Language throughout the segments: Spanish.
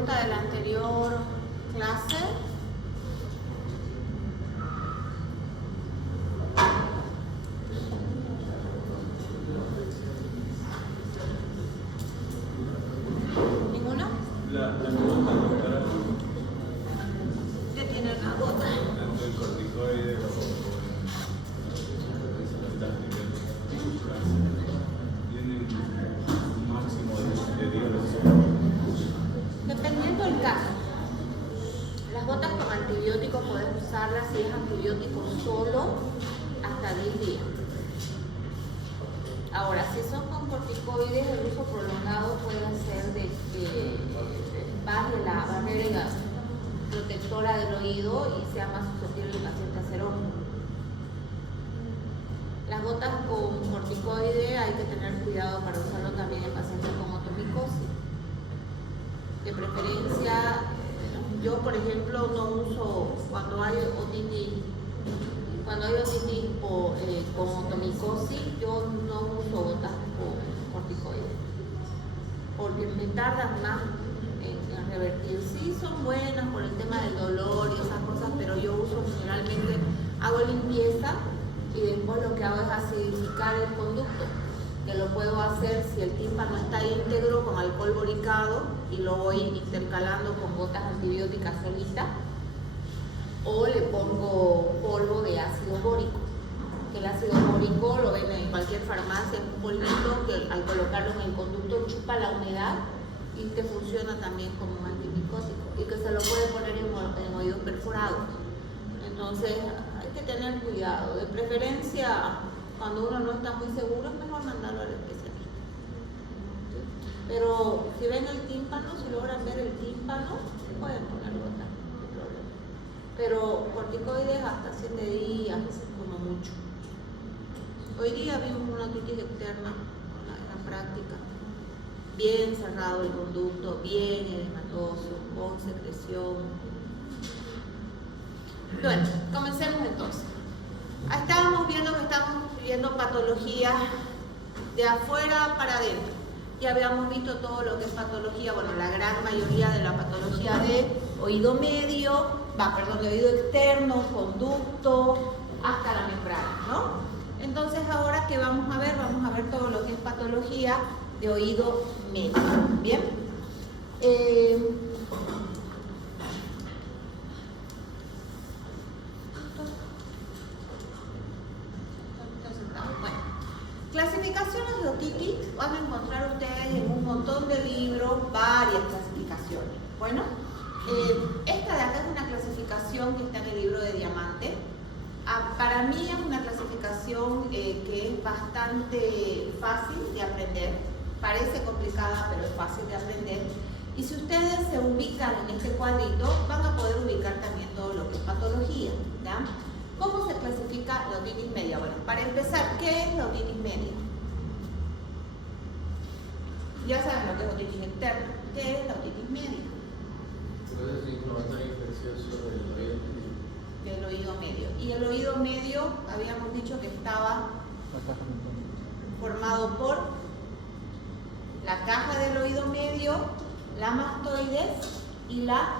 pregunta de la anterior clase. ¿Ninguna? La pregunta, doctora. ¿Qué tiene la gota? Tanto el corticoide tienen un máximo de duración. Dependiendo del caso. Las gotas con antibióticos puedes usarlas si es antibiótico solo hasta 10 días. Ahora, si son con corticoides, el uso prolongado puede ser de que baje la barrera protectora del oído y sea más susceptible el paciente a hacer hongo. Las gotas con corticoide hay que tener cuidado para usarlo también en pacientes con otomicosis. De preferencia, yo por ejemplo no uso cuando hay otitis con otomicosis, yo no uso gotas con corticoides porque me tardan más en revertir. Sí son buenas por el tema del dolor y esas cosas, pero yo uso generalmente, hago limpieza y después lo que hago es acidificar el conducto, que lo puedo hacer si el tímpano está íntegro con alcohol boricado y lo voy intercalando con gotas antibióticas solitas, o le pongo polvo de ácido bórico, que el ácido bórico lo ven en cualquier farmacia, es un polvito que al colocarlo en el conducto chupa la humedad y que funciona también como un antimicótico y que se lo puede poner en oídos perforados. Entonces hay que tener cuidado. De preferencia, cuando uno no está muy seguro, es mejor mandarlo al especialista. ¿Sí? Pero si ven el tímpano, si logran ver el tímpano, pueden poner gotas, no hay problema. Pero corticoides hasta 7 días, como mucho. Hoy día vimos una otitis externa en la práctica. Bien cerrado el conducto, bien edematoso, con secreción. Bueno, comencemos entonces. Estábamos viendo que estamos viendo patologías de afuera para adentro. Ya habíamos visto todo lo que es patología, bueno, la gran mayoría de la patología de oído medio, de oído externo, conducto, hasta la membrana, ¿no? Entonces ahora, ¿qué vamos a ver? Vamos a ver todo lo que es patología de oído medio. ¿Bien? Bueno, clasificaciones de otitis van a encontrar ustedes en un montón de libros, varias clasificaciones. Bueno, esta de acá es una clasificación que está en el libro de Diamante. Para mí es una clasificación que es bastante fácil de aprender. Parece complicada, pero es fácil de aprender. Y si ustedes se ubican en este cuadrito, van a poder ubicar también todo lo que es patología, ¿ya? ¿Cómo se clasifica la otitis media? Bueno, para empezar, ¿qué es la otitis media? Ya saben lo que es otitis externa. ¿Qué es la otitis media? Es inflamatorio infeccioso del oído medio. Y el oído medio, habíamos dicho que estaba formado por la caja del oído medio, la mastoides y la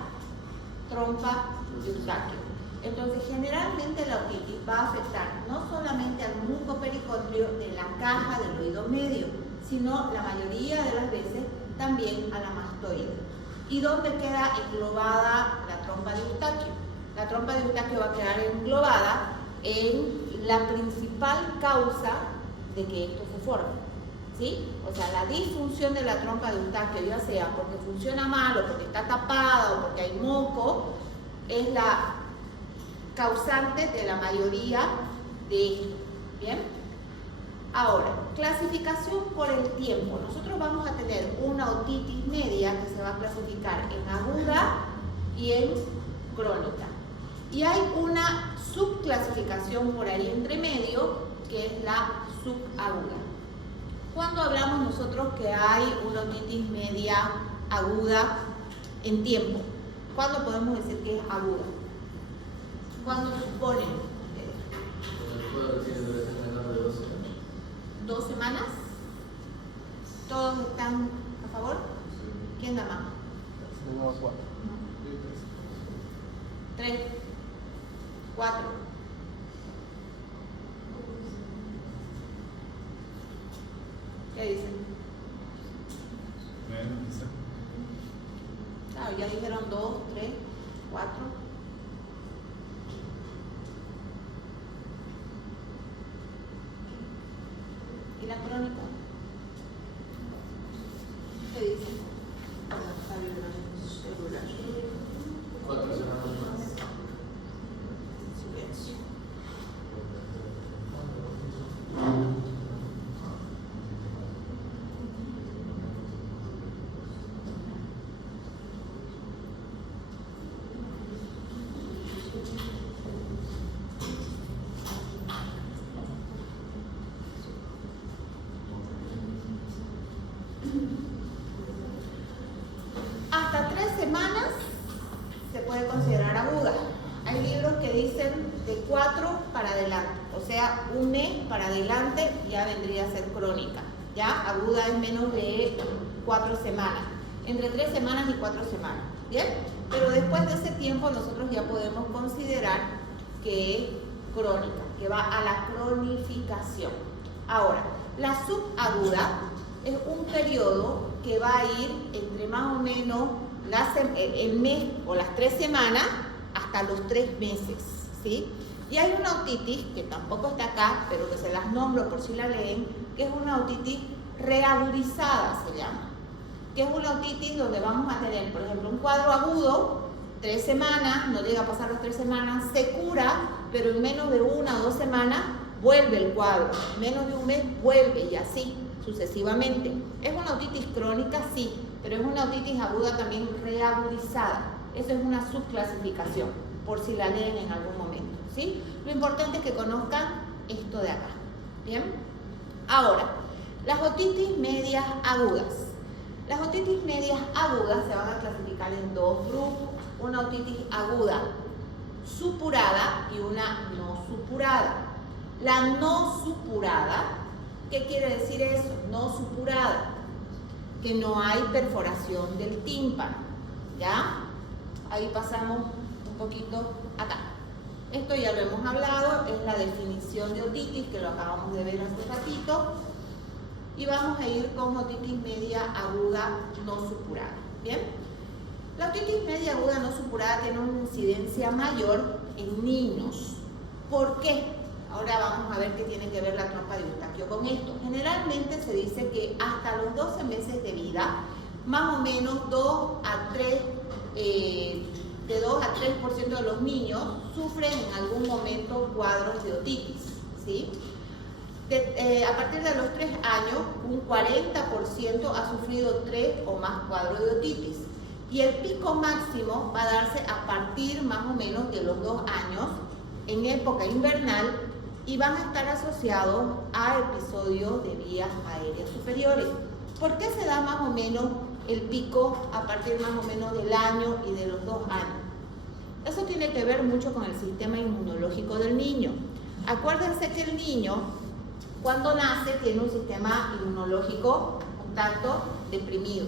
trompa de Eustaquio. Entonces, generalmente la otitis va a afectar no solamente al mucopericondrio de la caja del oído medio, sino la mayoría de las veces también a la mastoide. ¿Y dónde queda englobada la trompa de Eustaquio? La trompa de Eustaquio va a quedar englobada en la principal causa de que esto se forme, ¿sí? O sea, la disfunción de la trompa de Eustaquio, ya sea porque funciona mal o porque está tapada o porque hay moco, es la causante de la mayoría de esto. ¿Bien? Ahora, clasificación por el tiempo. Nosotros vamos a tener una otitis media que se va a clasificar en aguda y en crónica. Y hay una subclasificación por ahí entre medio, que es la subaguda. ¿Cuándo hablamos nosotros que hay una otitis media aguda en tiempo? ¿Cuándo podemos decir que es aguda? ¿Cuándo suponen? ¿2 semanas? ¿Todos están a favor? ¿Quién da más? Tengo 4. 3, 4. ¿Qué dicen? Menos, quizá. Claro, ya dijeron 2, 3, 4. ¿Y la crónica? ¿Qué dicen? 4 semanas más. Silencio. Hasta 3 semanas se puede considerar aguda. Hay libros que dicen de 4 para adelante, o sea, un mes para adelante ya vendría a ser crónica. Ya, aguda es menos de 4 semanas, entre 3 semanas y 4 semanas. ¿Bien? Pero después de ese tiempo nosotros ya podemos considerar que es crónica, que va a la cronificación. Ahora, la subaguda es un periodo que va a ir entre más o menos el mes o las 3 semanas hasta los 3 meses, ¿sí? Y hay una otitis, que tampoco está acá, pero que se las nombro por si la leen, que es una otitis reagudizada, se llama. Que es una otitis donde vamos a tener, por ejemplo, un cuadro agudo, 3 semanas, no llega a pasar las 3 semanas, se cura, pero en menos de 1 o 2 semanas vuelve el cuadro, en menos de un mes vuelve y así sucesivamente. ¿Es una otitis crónica? Sí, pero es una otitis aguda también reagudizada. Eso es una subclasificación, por si la leen en algún momento, ¿sí? Lo importante es que conozcan esto de acá, ¿bien? Ahora, las otitis medias agudas. Las otitis medias agudas se van a clasificar en 2 grupos, una otitis aguda supurada y una no supurada. La no supurada, ¿qué quiere decir eso? No supurada, que no hay perforación del tímpano, ¿ya? Ahí pasamos un poquito acá. Esto ya lo hemos hablado, es la definición de otitis, que lo acabamos de ver hace ratito. Y vamos a ir con otitis media aguda no supurada, ¿bien? La otitis media aguda no supurada tiene una incidencia mayor en niños. ¿Por qué? Ahora vamos a ver qué tiene que ver la trompa de Eustaquio con esto. Generalmente se dice que hasta los 12 meses de vida, más o menos de 2 a 3% de los niños sufren en algún momento cuadros de otitis, ¿sí? A partir de los 3 años, un 40% ha sufrido 3 o más cuadros de otitis. Y el pico máximo va a darse a partir más o menos de los 2 años, en época invernal, y van a estar asociados a episodios de vías aéreas superiores. ¿Por qué se da más o menos el pico a partir más o menos del año y de los 2 años? Eso tiene que ver mucho con el sistema inmunológico del niño. Acuérdense que el niño, cuando nace, tiene un sistema inmunológico un tanto deprimido,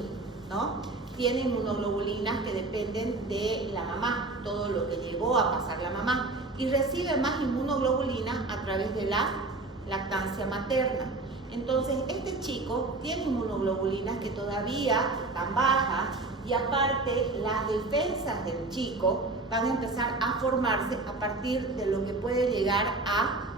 ¿no? Tiene inmunoglobulinas que dependen de la mamá, todo lo que llegó a pasar la mamá, y recibe más inmunoglobulinas a través de la lactancia materna. Entonces, este chico tiene inmunoglobulinas que todavía están bajas, y aparte las defensas del chico van a empezar a formarse a partir de lo que puede llegar a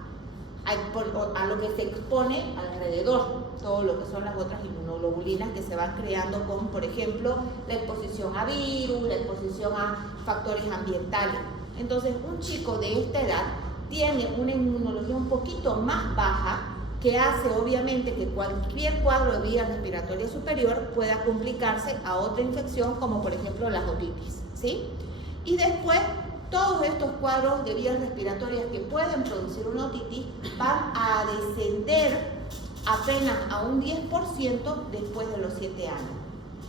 lo que se expone alrededor, todo lo que son las otras inmunoglobulinas que se van creando con, por ejemplo, la exposición a virus, la exposición a factores ambientales. Entonces, un chico de esta edad tiene una inmunología un poquito más baja, que hace obviamente que cualquier cuadro de vía respiratoria superior pueda complicarse a otra infección, como por ejemplo las otitis, ¿sí? Y después, todos estos cuadros de vías respiratorias que pueden producir una otitis van a descender apenas a un 10% después de los 7 años.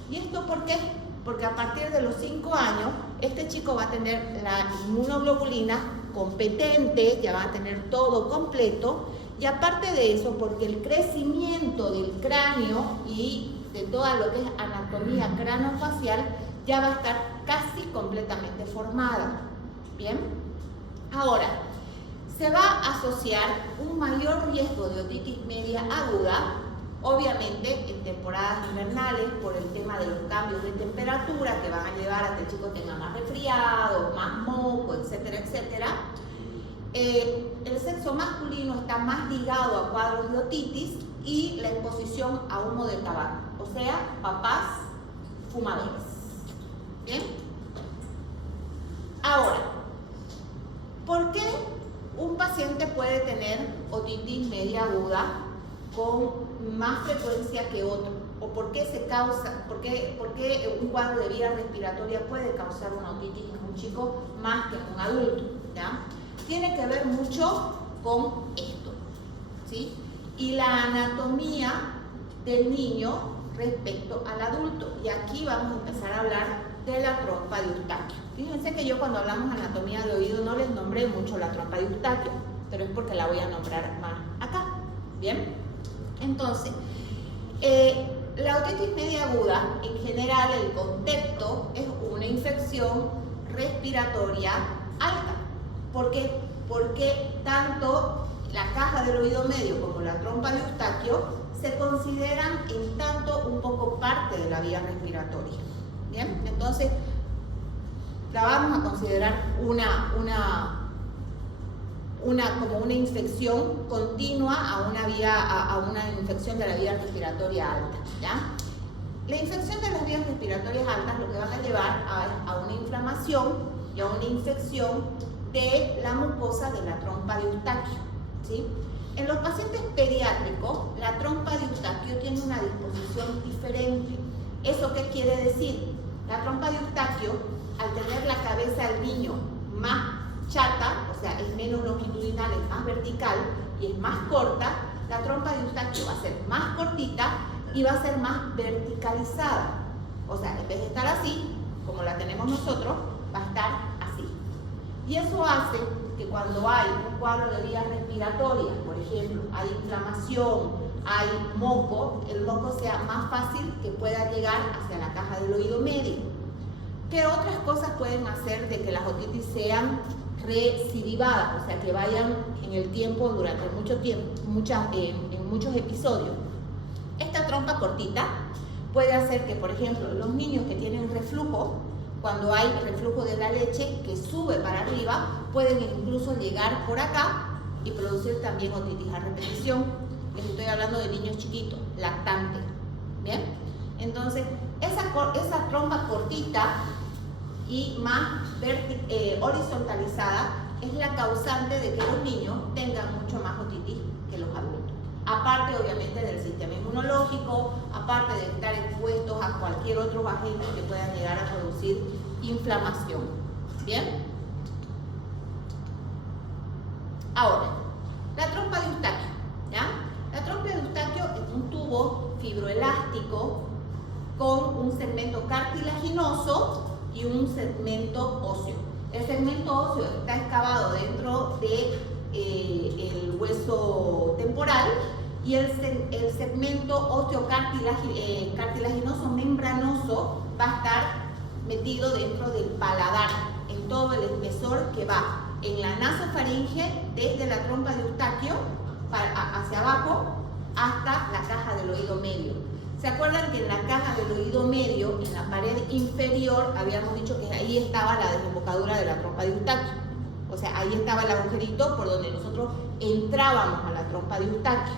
¿Y esto por qué? Porque a partir de los 5 años, este chico va a tener la inmunoglobulina competente, ya va a tener todo completo, y aparte de eso, porque el crecimiento del cráneo y de todo lo que es anatomía craneofacial ya va a estar casi completamente formada. Bien, ahora se va a asociar un mayor riesgo de otitis media aguda, obviamente en temporadas invernales, por el tema de los cambios de temperatura que van a llevar a que el chico tenga más resfriado, más moco, etcétera, etcétera. El sexo masculino está más ligado a cuadros de otitis y la exposición a humo de tabaco, o sea, papás fumadores. Bien. Ahora, ¿por qué un paciente puede tener otitis media aguda con más frecuencia que otro? ¿O por qué se causa, por qué un cuadro de vía respiratoria puede causar una otitis en un chico más que en un adulto? ¿Ya? Tiene que ver mucho con esto, ¿sí? Y la anatomía del niño respecto al adulto. Y aquí vamos a empezar a hablar de la trompa de Eustaquio. Fíjense que yo cuando hablamos de anatomía de oído no les nombré mucho la trompa de Eustaquio, pero es porque la voy a nombrar más acá. ¿Bien? Entonces, la otitis media aguda, en general el contexto es una infección respiratoria alta. ¿Por qué? Porque tanto la caja del oído medio como la trompa de Eustaquio se consideran en tanto un poco parte de la vía respiratoria. Bien, entonces la vamos a considerar como una infección continua a una infección de la vía respiratoria alta. ¿Ya? La infección de las vías respiratorias altas lo que van a llevar a una inflamación y a una infección de la mucosa de la trompa de Eustaquio, ¿sí? En los pacientes pediátricos, la trompa de Eustaquio tiene una disposición diferente. ¿Eso qué quiere decir? La trompa de Eustaquio, al tener la cabeza del niño más chata, o sea, es menos longitudinal, es más vertical y es más corta, la trompa de Eustaquio va a ser más cortita y va a ser más verticalizada. O sea, en vez de estar así, como la tenemos nosotros, va a estar así. Y eso hace que cuando hay un cuadro de vías respiratorias, por ejemplo, hay inflamación, hay moco, el moco sea más fácil que pueda llegar hacia la caja del oído medio. ¿Qué otras cosas pueden hacer de que las otitis sean recidivadas? O sea, que vayan en el tiempo, durante mucho tiempo, en muchos episodios. Esta trompa cortita puede hacer que, por ejemplo, los niños que tienen reflujo, cuando hay reflujo de la leche que sube para arriba, pueden incluso llegar por acá y producir también otitis a repetición. Les estoy hablando de niños chiquitos, lactantes. ¿Bien? Entonces, esa trompa cortita y más horizontalizada es la causante de que los niños tengan mucho más otitis que los adultos. Aparte, obviamente, del sistema inmunológico, aparte de estar expuestos a cualquier otro agente que puedan llegar a producir inflamación. ¿Bien? Ahora, la trompa de Eustaquio, ¿ya? La trompa de Eustaquio es un tubo fibroelástico con un segmento cartilaginoso y un segmento óseo. El segmento óseo está excavado dentro del hueso temporal y el segmento óseo cartilaginoso membranoso va a estar metido dentro del paladar, en todo el espesor que va en la nasofaringe desde la trompa de Eustaquio hacia abajo hasta la caja del oído medio. ¿Se acuerdan que en la caja del oído medio, en la pared inferior, habíamos dicho que ahí estaba la desembocadura de la trompa de Eustaquio? O sea, ahí estaba el agujerito por donde nosotros entrábamos a la trompa de Eustaquio.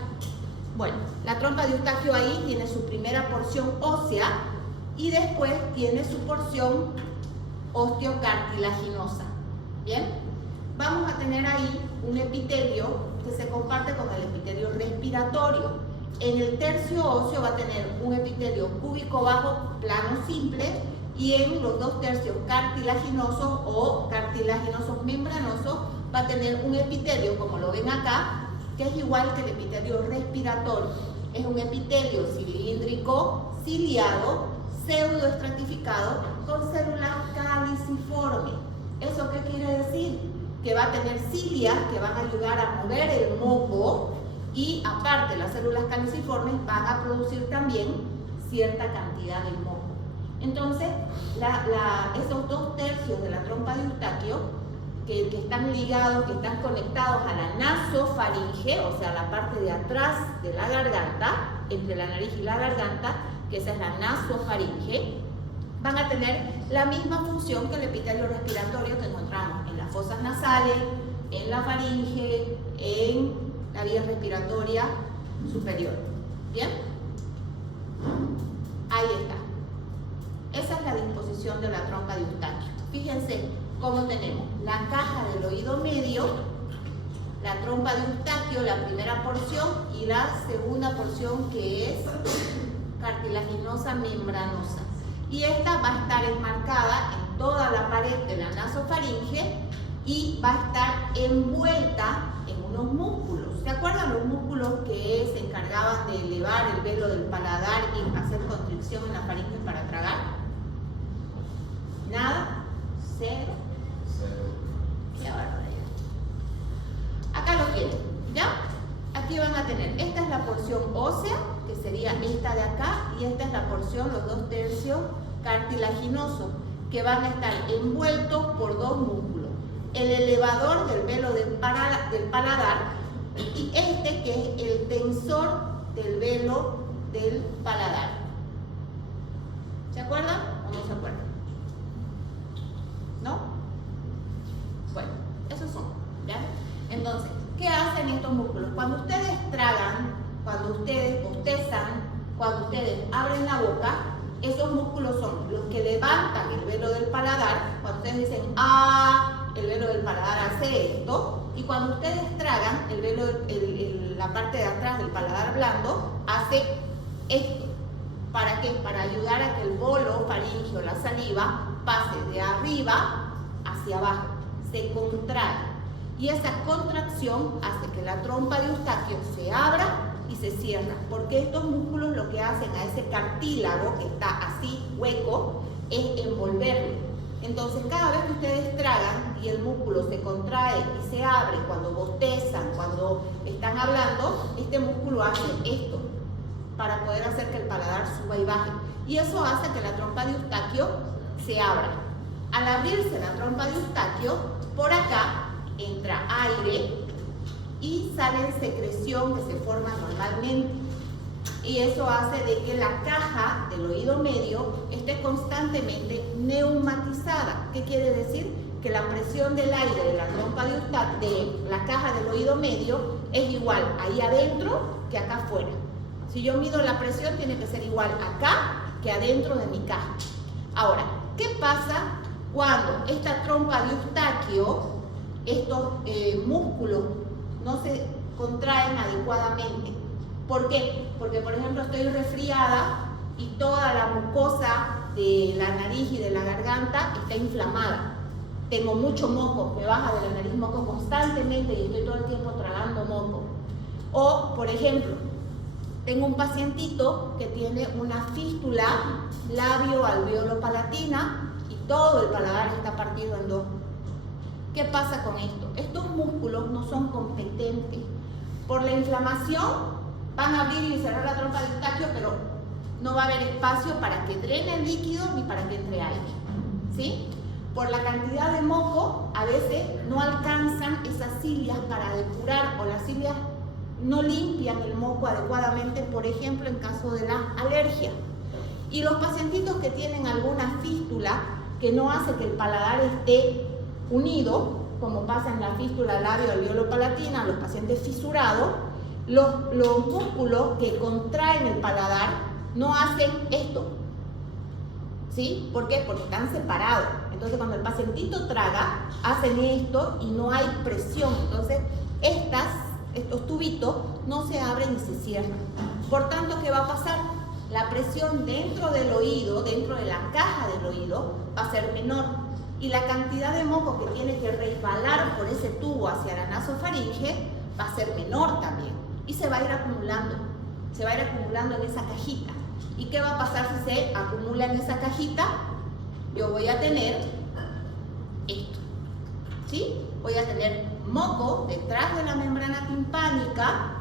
Bueno, la trompa de Eustaquio ahí tiene su primera porción ósea y después tiene su porción osteocartilaginosa. ¿Bien? Vamos a tener ahí un epitelio que se comparte con el epitelio respiratorio. En el tercio óseo va a tener un epitelio cúbico bajo plano simple y en los dos tercios cartilaginosos o cartilaginosos membranosos va a tener un epitelio, como lo ven acá, que es igual que el epitelio respiratorio. Es un epitelio cilíndrico, ciliado, pseudoestratificado con células caliciformes. ¿Eso qué quiere decir? Que va a tener cilias que van a ayudar a mover el moco y aparte las células caliciformes van a producir también cierta cantidad de moco. Entonces, esos 2/3 de la trompa de Eustaquio, que están ligados, que están conectados a la nasofaringe, o sea, la parte de atrás de la garganta, entre la nariz y la garganta, que esa es la nasofaringe, van a tener la misma función que el epitelio respiratorio que encontramos en las fosas nasales, en la faringe, en la vía respiratoria superior. ¿Bien? Ahí está. Esa es la disposición de la trompa de Eustaquio. Fíjense cómo tenemos la caja del oído medio, la trompa de Eustaquio, la primera porción, y la segunda porción, que es cartilaginosa membranosa. Y esta va a estar enmarcada en toda la pared de la nasofaringe y va a estar envuelta en unos músculos. ¿Se acuerdan los músculos que se encargaban de elevar el velo del paladar y hacer constricción en la faringe para tragar? Nada, cero. Qué barbaridad. Acá lo tienen, ¿ya? Aquí van a tener, esta es la porción ósea, que sería esta de acá, y esta es la porción, los 2/3 cartilaginosos, que van a estar envueltos por dos músculos. El elevador del velo del paladar y este que es el tensor del velo del paladar. ¿Se acuerdan o no se acuerdan? ¿No? Bueno, esos son, ¿ya? Entonces, ¿qué hacen estos músculos? Cuando ustedes tragan, cuando ustedes bostezan, cuando ustedes abren la boca, esos músculos son los que levantan el velo del paladar. Cuando ustedes dicen ¡ah!, el velo del paladar hace esto. Y cuando ustedes tragan, el velo, la parte de atrás del paladar blando hace esto. ¿Para qué? Para ayudar a que el bolo faríngeo, la saliva, pase de arriba hacia abajo, se contrae. Y esa contracción hace que la trompa de Eustaquio se abra y se cierra, porque estos músculos lo que hacen a ese cartílago que está así hueco es envolverlo. Entonces, cada vez que ustedes tragan y el músculo se contrae y se abre, cuando bostezan, cuando están hablando, este músculo hace esto para poder hacer que el paladar suba y baje. Y eso hace que la trompa de Eustaquio se abra. Al abrirse la trompa de Eustaquio, por acá entra aire y sale secreción que se forma normalmente. Y eso hace de que la caja del oído medio esté constantemente neumatizada. ¿Qué quiere decir? Que la presión del aire de la trompa de Eustaquio, de la caja del oído medio, es igual ahí adentro que acá afuera. Si yo mido la presión, tiene que ser igual acá que adentro de mi caja. Ahora, ¿qué pasa cuando esta trompa de Eustaquio, estos músculos, no se contraen adecuadamente? ¿Por qué? Porque, por ejemplo, estoy resfriada y toda la mucosa de la nariz y de la garganta está inflamada. Tengo mucho moco, me baja de la nariz moco constantemente y estoy todo el tiempo tragando moco. O, por ejemplo, tengo un pacientito que tiene una fístula labio-alveolo-palatina y todo el paladar está partido en dos. ¿Qué pasa con esto? Estos músculos no son competentes. Por la inflamación van a abrir y cerrar la trompa de Eustaquio, pero no va a haber espacio para que drene el líquido ni para que entre aire. ¿Sí? Por la cantidad de moco, a veces no alcanzan esas cilias para depurar, o las cilias no limpian el moco adecuadamente, por ejemplo, en caso de la alergia. Y los pacientitos que tienen alguna fístula que no hace que el paladar esté unido, como pasa en la fístula labio-alveolo-palatina, los pacientes fisurados, los músculos que contraen el paladar no hacen esto. ¿Sí? ¿Por qué? Porque están separados. Entonces, cuando el pacientito traga, hacen esto y no hay presión. Entonces, estos tubitos no se abren y se cierran. Por tanto, ¿qué va a pasar? La presión dentro del oído, dentro de la caja del oído, va a ser menor. Y la cantidad de moco que tiene que resbalar por ese tubo hacia la nasofaringe va a ser menor también. Y se va a ir acumulando. Se va a ir acumulando en esa cajita. ¿Y qué va a pasar si se acumula en esa cajita? Yo voy a tener esto. ¿Sí? Voy a tener moco detrás de la membrana timpánica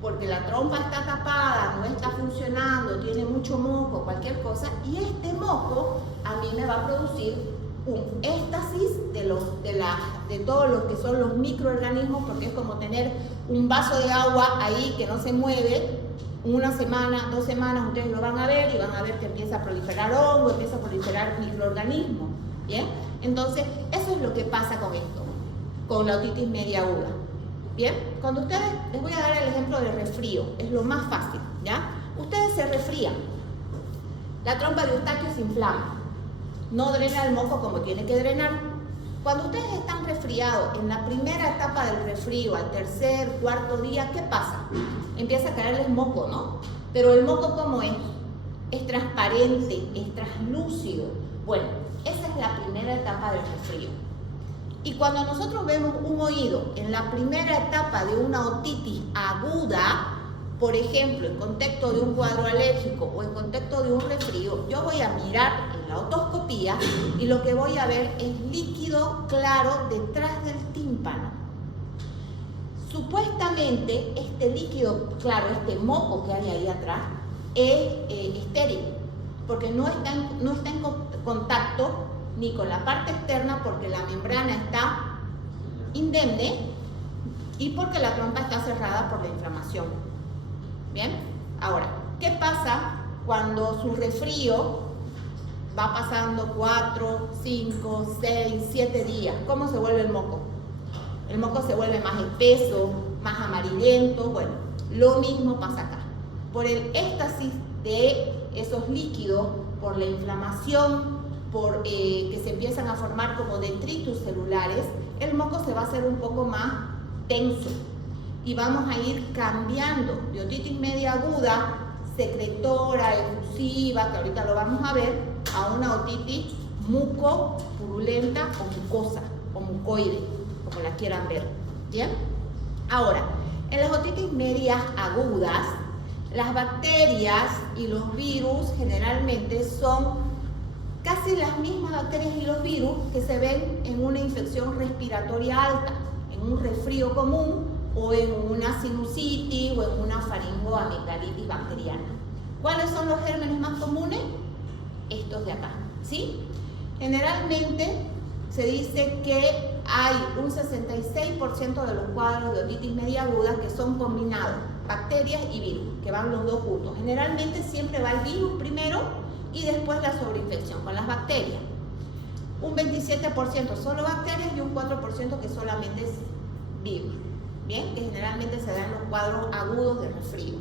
porque la trompa está tapada, no está funcionando, tiene mucho moco, cualquier cosa, y este moco a mí me va a producir un éstasis de todos los que son los microorganismos, porque es como tener un vaso de agua ahí que no se mueve. Una semana, 2 semanas, ustedes lo van a ver y van a ver que empieza a proliferar hongo, empieza a proliferar microorganismos. ¿Bien? Entonces, eso es lo que pasa con esto, con la otitis media aguda. ¿Bien? Cuando ustedes, les voy a dar el ejemplo de resfrío, es lo más fácil, ¿ya? Ustedes se resfrían, la trompa de Eustaquio se inflama, no drena el moco como tiene que drenar. Cuando ustedes están resfriados, en la primera etapa del resfrío, al tercer, cuarto día, ¿qué pasa? Empieza a caerles moco, ¿no? Pero el moco, ¿cómo es? Es transparente, es translúcido. Bueno, esa es la primera etapa del resfrío. Y cuando nosotros vemos un oído en la primera etapa de una otitis aguda, por ejemplo, en contexto de un cuadro alérgico o en contexto de un resfrío, yo voy a mirar en la otoscopía y lo que voy a ver es líquido claro detrás del tímpano. Supuestamente este líquido claro, este moco que hay ahí atrás, es estéril, porque no está en contacto ni con la parte externa, porque la membrana está indemne y porque la trompa está cerrada por la inflamación. Bien, ahora, ¿qué pasa cuando su resfrío va pasando 4, 5, 6, 7 días? ¿Cómo se vuelve el moco? El moco se vuelve más espeso, más amarillento. Bueno, lo mismo pasa acá. Por el éxtasis de esos líquidos, por la inflamación, por que se empiezan a formar como detritus celulares, el moco se va a hacer un poco más tenso. Y vamos a ir cambiando de otitis media aguda, secretora, efusiva, que ahorita lo vamos a ver, a una otitis mucopurulenta o mucosa, o mucoide, como la quieran ver. ¿Bien? Ahora, en las otitis medias agudas, las bacterias y los virus generalmente son casi las mismas bacterias y los virus que se ven en una infección respiratoria alta, en un resfrío común, o en una sinusitis o en una faringoamigdalitis bacteriana. ¿Cuáles son los gérmenes más comunes? Estos de acá, ¿sí? Generalmente se dice que hay un 66% de los cuadros de otitis media aguda que son combinados, bacterias y virus, que van los dos juntos. Generalmente siempre va el virus primero y después la sobreinfección con las bacterias. Un 27% solo bacterias y un 4% que solamente es virus. Bien, que generalmente se dan en los cuadros agudos de resfrío.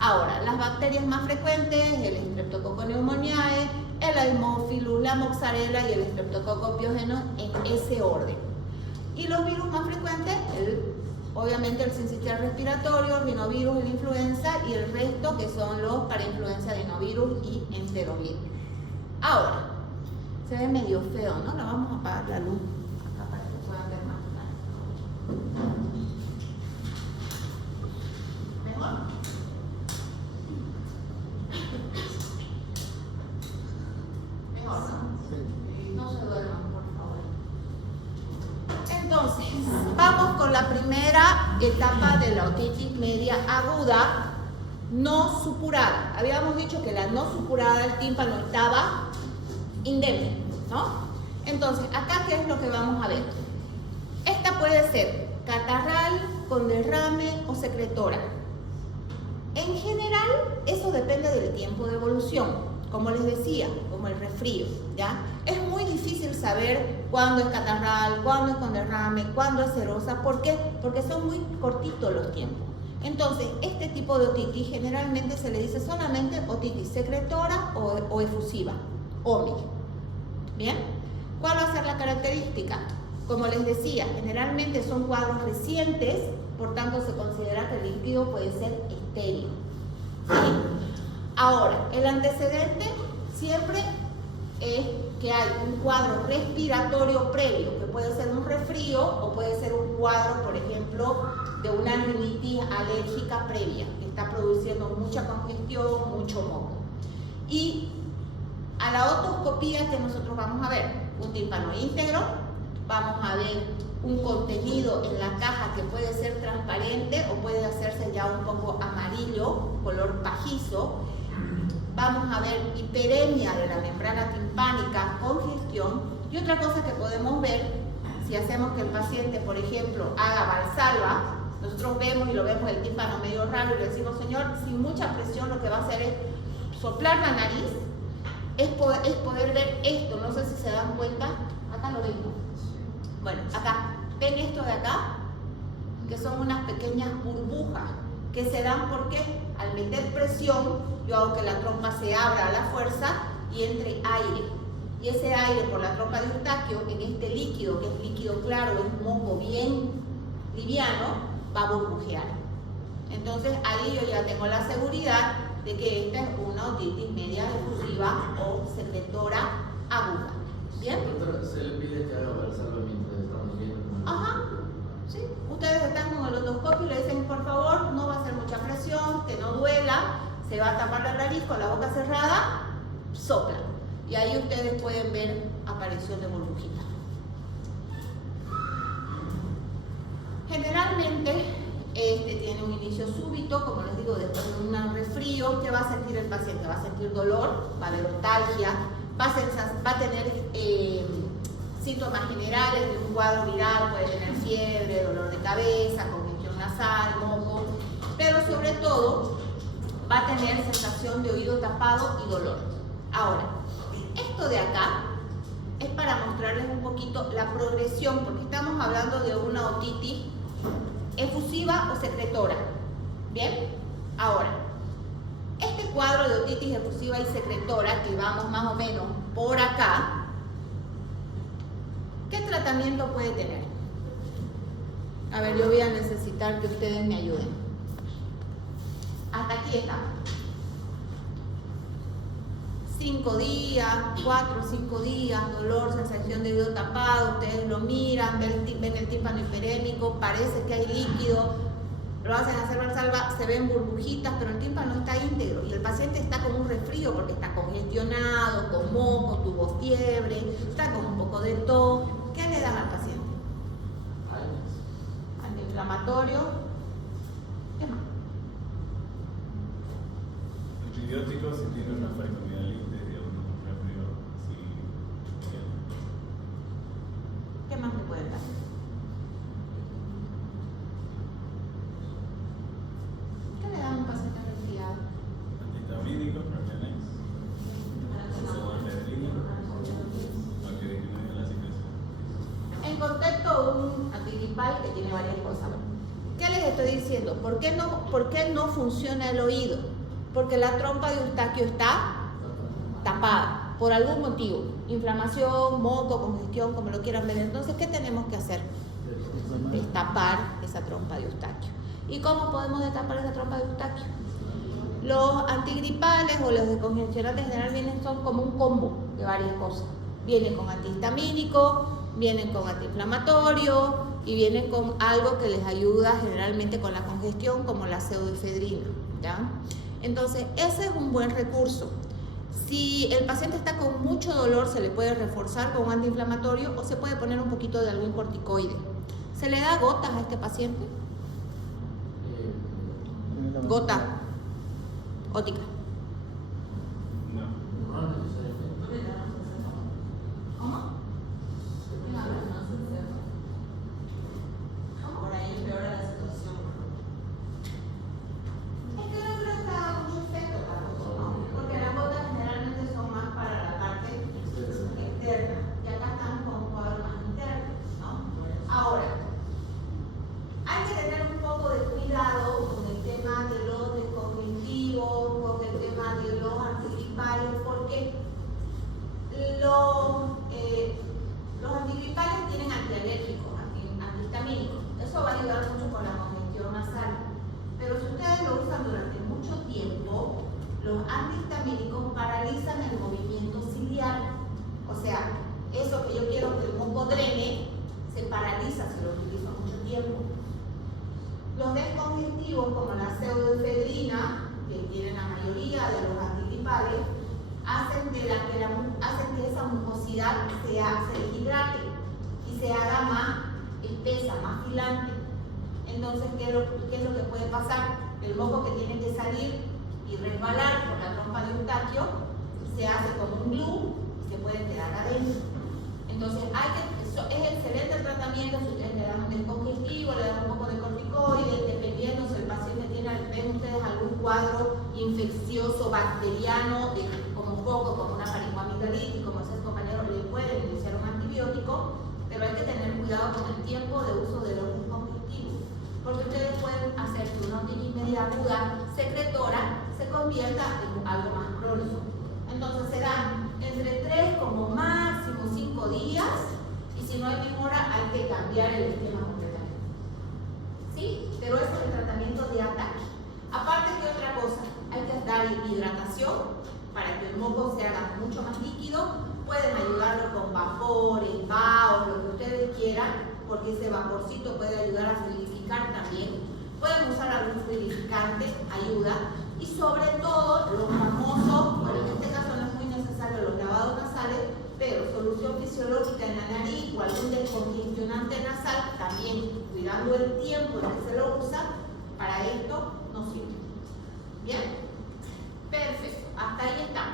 Ahora, las bacterias más frecuentes, el Streptococcus pneumoniae, el Haemophilus, la Mozzarella y el Streptococcus pyogenes en ese orden. Y los virus más frecuentes, obviamente el sincicial respiratorio, el rinovirus, el influenza y el resto que son los parainfluenza, adenovirus y enterovirus. Ahora, se ve medio feo, ¿no? Le vamos a apagar la luz acá para que puedan ver más claro. Mejor, ¿no? No se duerman, por favor. Entonces, vamos con la primera etapa de la otitis media aguda no supurada. Habíamos dicho que la no supurada del tímpano estaba indemne, ¿no? Entonces, acá, ¿qué es lo que vamos a ver? Esta puede ser catarral, con derrame o secretora. En general, eso depende del tiempo de evolución. Como les decía, como el resfrío, ¿ya? Es muy difícil saber cuándo es catarral, cuándo es con derrame, cuándo es serosa. ¿Por qué? Porque son muy cortitos los tiempos. Entonces, este tipo de otitis generalmente se le dice solamente otitis secretora o efusiva, OMI. ¿Bien? ¿Cuál va a ser la característica? Como les decía, generalmente son cuadros recientes, por tanto se considera que el líquido puede ser estéril. ¿Sí? Ahora, el antecedente siempre es que hay un cuadro respiratorio previo, que puede ser un resfrío o puede ser un cuadro, por ejemplo, de una rinitis alérgica previa, que está produciendo mucha congestión, mucho moco. Y a la otoscopía que nosotros vamos a ver un tímpano íntegro, vamos a ver un contenido en la caja que puede ser transparente o puede hacerse ya un poco amarillo, color pajizo. Vamos a ver hiperemia de la membrana timpánica, congestión. Y otra cosa que podemos ver, si hacemos que el paciente, por ejemplo, haga Valsalva, nosotros vemos y lo vemos el tímpano medio raro y le decimos, señor, sin mucha presión lo que va a hacer es soplar la nariz, es poder ver esto. No sé si se dan cuenta, acá lo ven, ¿no? Bueno, acá, ¿ven esto de acá? Que son unas pequeñas burbujas que se dan porque al meter presión, yo hago que la trompa se abra a la fuerza y entre aire. Y ese aire por la trompa de Eustaquio, en este líquido, que es líquido claro, es moco bien liviano, va a burbujear. Entonces ahí yo ya tengo la seguridad de que esta es una otitis media efusiva o secretora aguda. ¿Bien? Doctora, se le pide que haga Valsalva mientras estamos viendo. Ajá, sí. Ustedes están con el otoscopio y le dicen, por favor, no va a hacer mucha presión, que no duela, se va a tapar la nariz con la boca cerrada, sopla. Y ahí ustedes pueden ver aparición de burbujitas. Generalmente, tiene un inicio súbito, como les digo, después de un resfrío. ¿Qué va a sentir el paciente? Va a sentir dolor, va a haber ortalgia, va a tener síntomas generales de un cuadro viral, puede tener fiebre, dolor de cabeza, congestión nasal, moco, pero sobre todo va a tener sensación de oído tapado y dolor. Ahora, esto de acá es para mostrarles un poquito la progresión, porque estamos hablando de una otitis efusiva o secretora. ¿Bien? Ahora, este cuadro de otitis efusiva y secretora, que vamos más o menos por acá, ¿qué tratamiento puede tener? A ver, yo voy a necesitar que ustedes me ayuden. Hasta aquí estamos. 5 días, 4 o 5 días, dolor, sensación de oído tapado, ustedes lo miran, ven el tímpano hiperémico, parece que hay líquido, lo hacen hacer Valsalva, se ven burbujitas, pero el tímpano está íntegro y el paciente está con un resfrío porque está congestionado, con moco, tuvo fiebre, está con un poco de tos. ¿Qué le dan al paciente? Antiinflamatorio. ¿Qué más? Antibióticos si tiene una fibromialgia. ¿Qué más le pueden dar? ¿Qué le dan a un paciente resfriado? Antihistamínicos, Remenex, Zolfedrina, para que disminuya la secreción. En contexto, un antigripal que tiene varias cosas. ¿Qué les estoy diciendo? ¿Por qué no funciona el oído? Porque la trompa de Eustaquio está tapada, por algún motivo. Inflamación, moco, congestión, como lo quieran ver. Entonces, ¿qué tenemos que hacer? Destapar esa trompa de Eustaquio. ¿Y cómo podemos destapar esa trompa de Eustaquio? Los antigripales o los descongestionantes en general son como un combo de varias cosas. Vienen con antihistamínico, vienen con antiinflamatorio y vienen con algo que les ayuda generalmente con la congestión, como la pseudoefedrina, ¿ya? Entonces, ese es un buen recurso. Si el paciente está con mucho dolor, se le puede reforzar con un antiinflamatorio o se puede poner un poquito de algún corticoide. ¿Se le da gotas a este paciente? Gota ótica. No. No necesariamente. ¿Cómo? Por ahí empeora la situación. Es que no creo que haga mucho efecto tampoco, ¿no? Porque las gotas generalmente son más para la parte externa y acá estamos con un cuadro más interno, ¿no? Ahora, hay que tener un poco de cuidado con el tema de los descognitivos, con el tema de los antigripales, porque los antigripales tienen antialérgicos, antihistamínicos. Eso va a ayudar mucho con la congestión nasal. Pero si ustedes lo usan durante mucho tiempo, los antihistamínicos paralizan el movimiento ciliar. O sea, eso que yo quiero que el moco drene, se paraliza si lo utilizo mucho tiempo. Los descongestivos, como la pseudoefedrina, que tienen la mayoría de los antigripales, hacen que esa mucosidad se deshidrate y se haga más espesa, más filante. Entonces, ¿qué es lo que puede pasar? El moco que tiene que salir y resbalar por la trompa de Eustaquio se hace con un glue y se puede quedar adentro. Entonces, es excelente el tratamiento si ustedes le dan un descongestivo, le dan un poco de corticoides, dependiendo si el paciente tiene, ven ustedes algún cuadro infeccioso, bacteriano, como foco, como una faringoamigdalitis, como ese compañero, le pueden iniciar un antibiótico, pero hay que tener cuidado con el tiempo de uso de los descongestivos, porque ustedes pueden hacer que una otitis media aguda secretora se convierta en algo más crónico. Entonces se dan entre 3 como máximo 5 días, y si no hay mejora hay que cambiar el esquema completamente. ¿Sí? Pero eso es el tratamiento de ataque. Aparte, ¿qué otra cosa? Hay que dar hidratación para que el moco se haga mucho más líquido. Pueden ayudarlo con vapores, vaos, lo que ustedes quieran, porque ese vaporcito puede ayudar a fluidificar también. Pueden usar algún fluidificante, ayuda. Y sobre todo, los famosos, bueno, en este caso no es muy necesario los lavados nasales, pero solución fisiológica en la nariz o algún descongestionante nasal, también cuidando el tiempo en que se lo usa, para esto no sirve. ¿Bien? Perfecto, hasta ahí está.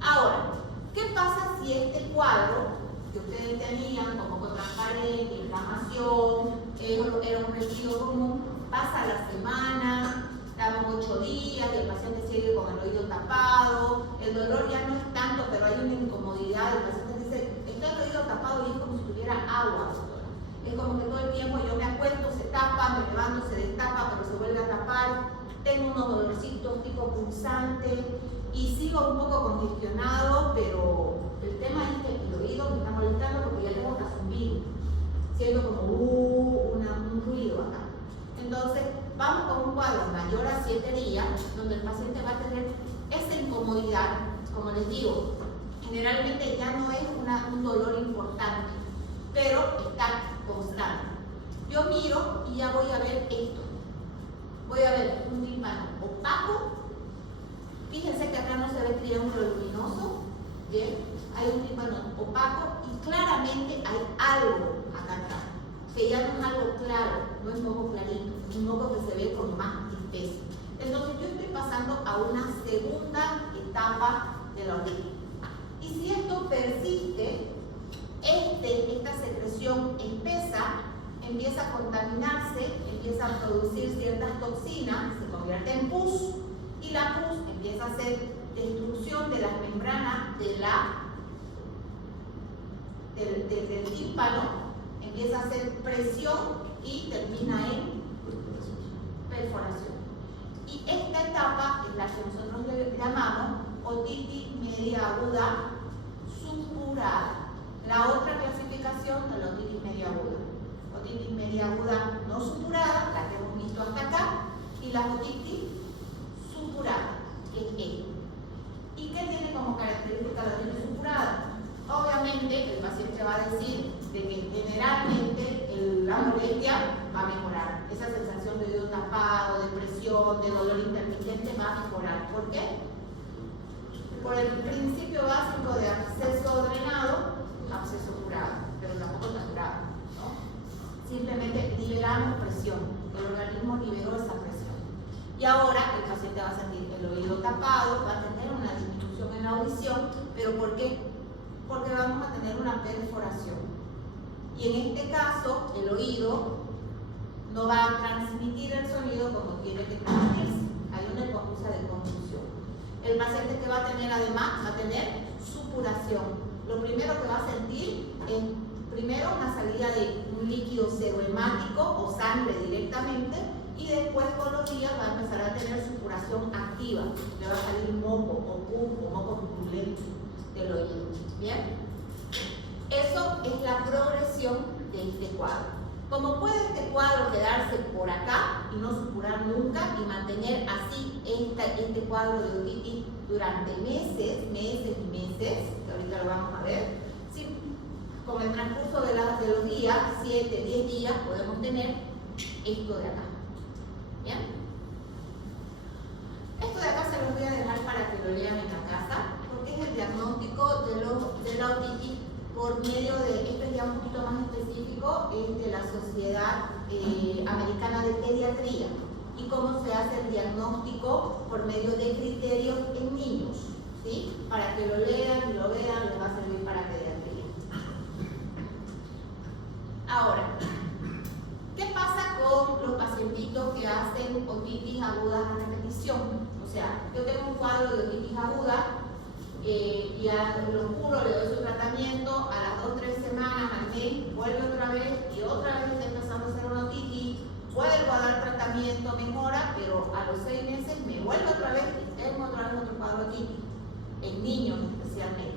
Ahora, ¿qué pasa si este cuadro que ustedes tenían como moco transparente, inflamación, era un resfrío común, pasa la semana, damos 8 días y el paciente sigue con el oído tapado, el dolor ya no es tanto, pero hay una incomodidad, el paciente dice, está el oído tapado y es como si tuviera agua, doctora. Es como que todo el tiempo yo me acuesto, se tapa, me levanto, se destapa, pero se vuelve a tapar, tengo unos dolorcitos tipo pulsante y sigo un poco congestionado, pero el tema es que el oído me está molestando porque ya tengo hasta zumbido, siendo como un ruido acá. Entonces, vamos con un cuadro mayor a 7 días, donde el paciente va a tener esa incomodidad, como les digo, generalmente ya no es un dolor importante, pero está constante. Yo miro y ya voy a ver esto. Voy a ver un tímpano opaco. Fíjense que acá no se ve triángulo luminoso. Bien, hay un tímpano opaco y claramente hay algo acá atrás, que ya no es algo claro, no es moco clarito, es un moco que se ve como más espeso. Entonces yo estoy pasando a una segunda etapa de la otitis. Y si esto persiste, esta secreción espesa empieza a contaminarse, empieza a producir ciertas toxinas, se convierte en pus, y la pus empieza a hacer destrucción de las membranas del tímpano, empieza a hacer presión y termina en perforación. Y esta etapa es la que nosotros le llamamos otitis media aguda supurada. La otra clasificación de la otitis media aguda. Otitis media aguda no supurada, la que hemos visto hasta acá, y la otitis supurada, que es esta. ¿Y qué tiene como característica la otitis supurada? Obviamente el paciente va a decir de que generalmente la molestia va a mejorar. Esa sensación de oído tapado, de presión, de dolor intermitente va a mejorar. ¿Por qué? Por el principio básico de absceso drenado, absceso curado, pero tampoco está curado, ¿no? Simplemente liberamos presión, el organismo liberó esa presión. Y ahora el paciente va a sentir el oído tapado, va a tener una disminución en la audición, ¿pero por qué? Porque vamos a tener una perforación. Y en este caso, el oído no va a transmitir el sonido como tiene que transmitirse. Hay una cosa de confusión. El paciente que va a tener además, va a tener supuración. Lo primero que va a sentir es, primero, una salida de un líquido serohemático o sangre directamente, y después con los días va a empezar a tener supuración activa. Le va a salir moco o pus o moco purulento del oído. ¿Bien? Eso es la progresión de este cuadro. Como puede este cuadro quedarse por acá y no supurar nunca y mantener así este cuadro de otitis durante meses, que ahorita lo vamos a ver, sí, con el transcurso de los días, 7, 10 días, podemos tener esto de acá. ¿Bien? Esto de acá se los voy a dejar para que lo lean en la casa, porque es el diagnóstico de la otitis por medio de, esto es ya un poquito más específico, es de la Sociedad Americana de Pediatría, y cómo se hace el diagnóstico por medio de criterios en niños, ¿sí? Para que lo lean y lo vean, les va a servir para pediatría. Ahora, ¿qué pasa con los pacientitos que hacen otitis aguda a repetición? O sea, yo tengo un cuadro de otitis aguda y lo curo, le doy su tratamiento, a las 2 o 3 semanas, al mes, vuelve otra vez y otra vez está empezando a hacer una otitis, vuelvo a dar tratamiento, mejora, pero a los 6 meses me vuelve otra vez y tengo otra vez otro cuadro otitis, en niños especialmente.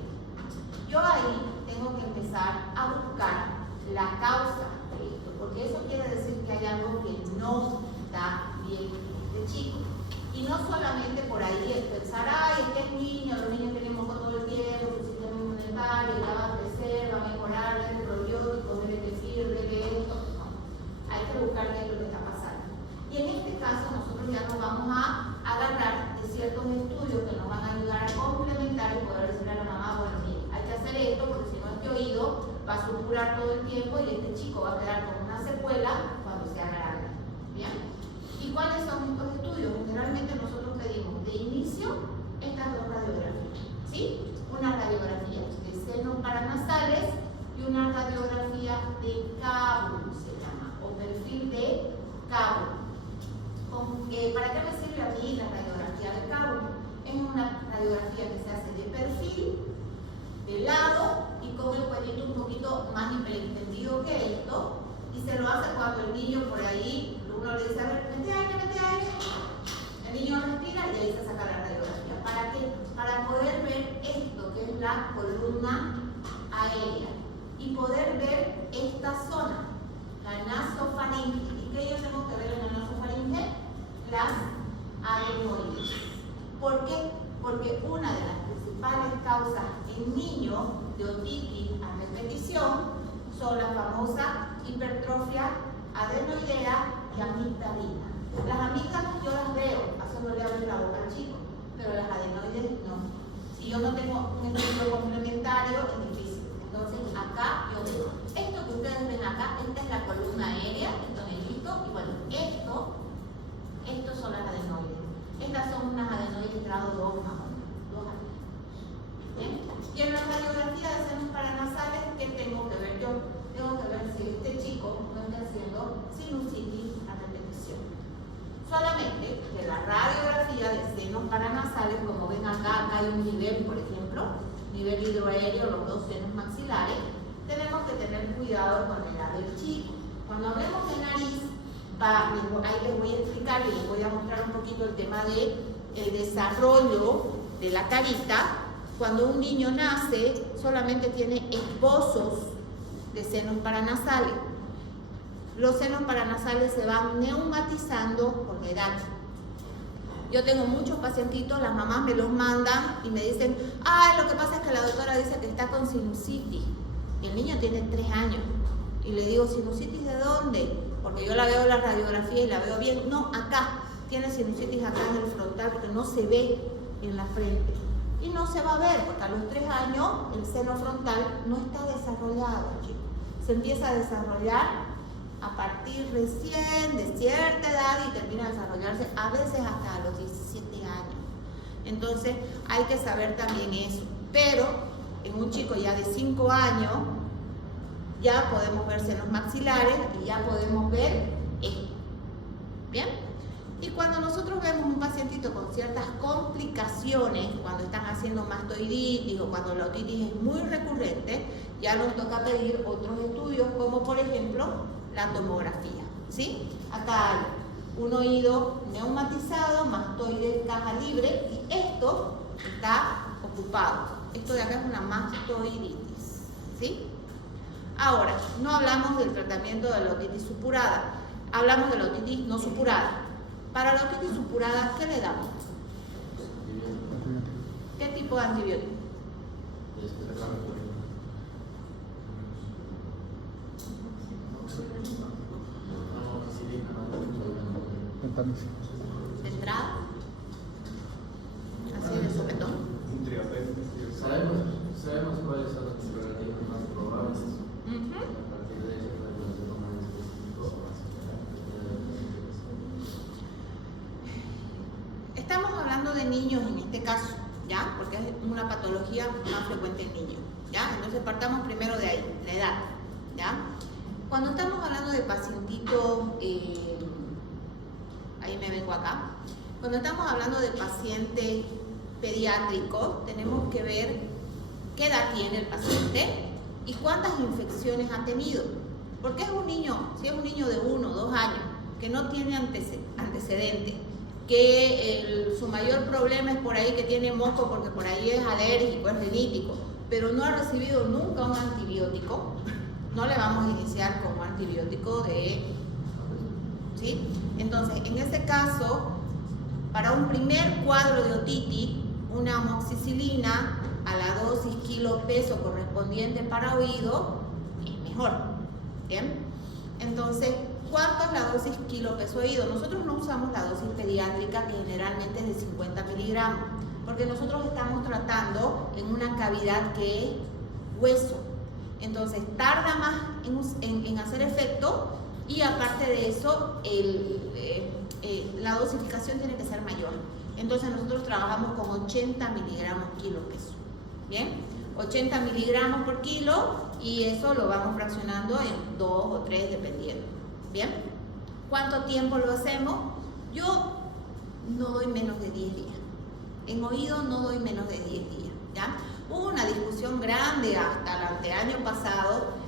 Yo ahí tengo que empezar a buscar la causa de esto, porque eso quiere decir que hay algo que no está bien en este chico. Y no solamente por ahí es pensar, ay, es que es niño, los niños tienen moco todo el tiempo, su sistema inmunitario, ya va a crecer, va a mejorar, dale probióticos, dale kefir, dale esto. No, hay que buscar qué es lo que está pasando. Y en este caso nosotros ya nos vamos a agarrar de ciertos estudios que nos van a ayudar a complementar y poder decirle a la mamá, bueno, mire, hay que hacer esto porque si no este oído va a supurar todo el tiempo y este chico va a quedar con una secuela cuando sea grande. ¿Bien? ¿Y cuáles son estos estudios? Generalmente nosotros pedimos de inicio estas dos radiografías, ¿sí? Una radiografía de senos paranasales y una radiografía de cabo, se llama, o perfil de cabo. ¿Para qué me sirve a mí la radiografía de cabo? Es una radiografía que se hace de perfil, de lado y con el cuellito un poquito más hiperentendido que esto, y se lo hace cuando el niño por ahí, uno le dice, a ver, mete aire, el niño respira y ahí se saca la radiografía. ¿Para qué? Para poder ver esto, que es la columna aérea, y poder ver esta zona, la nasofaringe. ¿Y qué yo tengo que ver en la nasofaringe? Las adenoides. ¿Por qué? Porque una de las principales causas en niños de otitis a repetición son la famosa hipertrofia adenoidea y amigdalina. Las amígdalas yo las veo haciéndole abrir la boca al chico, pero las adenoides no. Si yo no tengo un estudio complementario es difícil. Entonces acá yo veo esto que ustedes ven acá, esta es la columna aérea, esto negrito, y bueno, estos son las adenoides. Estas son unas adenoides grado 2 más o menos, 2 años. ¿Bien? Y en la radiografía de senos paranasales, ¿qué tengo que ver yo? Tengo que ver si este chico no está haciendo sinusitis a repetición. Solamente que la radiografía de senos paranasales, como ven acá hay un nivel, por ejemplo, nivel hidroaéreo, los dos senos maxilares, tenemos que tener cuidado con el lado del chico. Cuando hablemos de nariz, ahí les voy a explicar y les voy a mostrar un poquito el tema del desarrollo de la carita. Cuando un niño nace, solamente tiene esbozos de senos paranasales. Los senos paranasales se van neumatizando por la edad. Yo tengo muchos pacientitos, las mamás me los mandan y me dicen, ay, lo que pasa es que la doctora dice que está con sinusitis. El niño tiene 3 años. Y le digo, ¿sinusitis de dónde? Porque yo la veo en la radiografía y la veo bien. No, acá. Tiene sinusitis acá en el frontal porque no se ve en la frente. Y no se va a ver porque a los 3 años el seno frontal no está desarrollado, chicos. Se empieza a desarrollar a partir recién de cierta edad y termina a desarrollarse a veces hasta a los 17 años. Entonces hay que saber también eso. Pero en un chico ya de 5 años ya podemos ver senos maxilares y ya podemos ver esto. ¿Bien? Y cuando nosotros vemos un pacientito con ciertas complicaciones, cuando están haciendo mastoiditis o cuando la otitis es muy recurrente, ya nos toca pedir otros estudios, como por ejemplo la tomografía. ¿Sí? Acá hay un oído neumatizado, mastoide, caja libre, y esto está ocupado. Esto de acá es una mastoiditis. ¿Sí? Ahora, no hablamos del tratamiento de la otitis supurada, hablamos de la otitis no supurada. Para la otitis supurada, ¿qué le damos? ¿Qué tipo de antibiótico? ¿De entrada? ¿Así de sopetón? Un triapén. Sabemos cuáles son las prerrogativas más en niños en este caso, ¿ya? Porque es una patología más frecuente en niños, ¿ya? Entonces partamos primero de ahí, la edad, ¿ya? Cuando estamos hablando de pacientitos, ahí me vengo acá, cuando estamos hablando de pacientes pediátricos, tenemos que ver qué edad tiene el paciente y cuántas infecciones ha tenido. Porque es un niño, si es un niño de 1 o 2 años, que no tiene antecedentes, que su mayor problema es por ahí que tiene moco porque por ahí es alérgico, es rinítico, pero no ha recibido nunca un antibiótico, no le vamos a iniciar con un antibiótico ¿sí? Entonces, en ese caso, para un primer cuadro de otitis, una amoxicilina a la dosis kilo-peso correspondiente para oído es mejor, ¿bien? Entonces, ¿cuánto es la dosis kilo-peso oído? Nosotros no usamos la dosis pediátrica, que generalmente es de 50 miligramos, porque nosotros estamos tratando en una cavidad que es hueso. Entonces, tarda más en hacer efecto y aparte de eso, la dosificación tiene que ser mayor. Entonces, nosotros trabajamos con 80 miligramos kilo-peso. ¿Bien? 80 miligramos por kilo y eso lo vamos fraccionando en 2 o 3 dependiendo. ¿Bien? ¿Cuánto tiempo lo hacemos? Yo no doy menos de 10 días. En oído no doy menos de 10 días. ¿Ya? Hubo una discusión grande hasta el anteaño pasado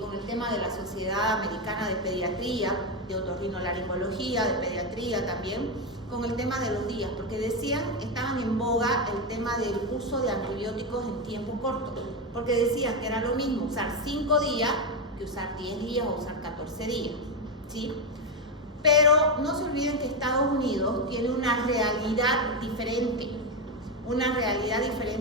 con el tema de la Sociedad Americana de Pediatría, de otorrinolaringología, de pediatría también, con el tema de los días, porque decían, estaban en boga el tema del uso de antibióticos en tiempo corto, porque decían que era lo mismo usar 5 días que usar 10 días o usar 14 días, ¿sí? Pero no se olviden que Estados Unidos tiene una realidad diferente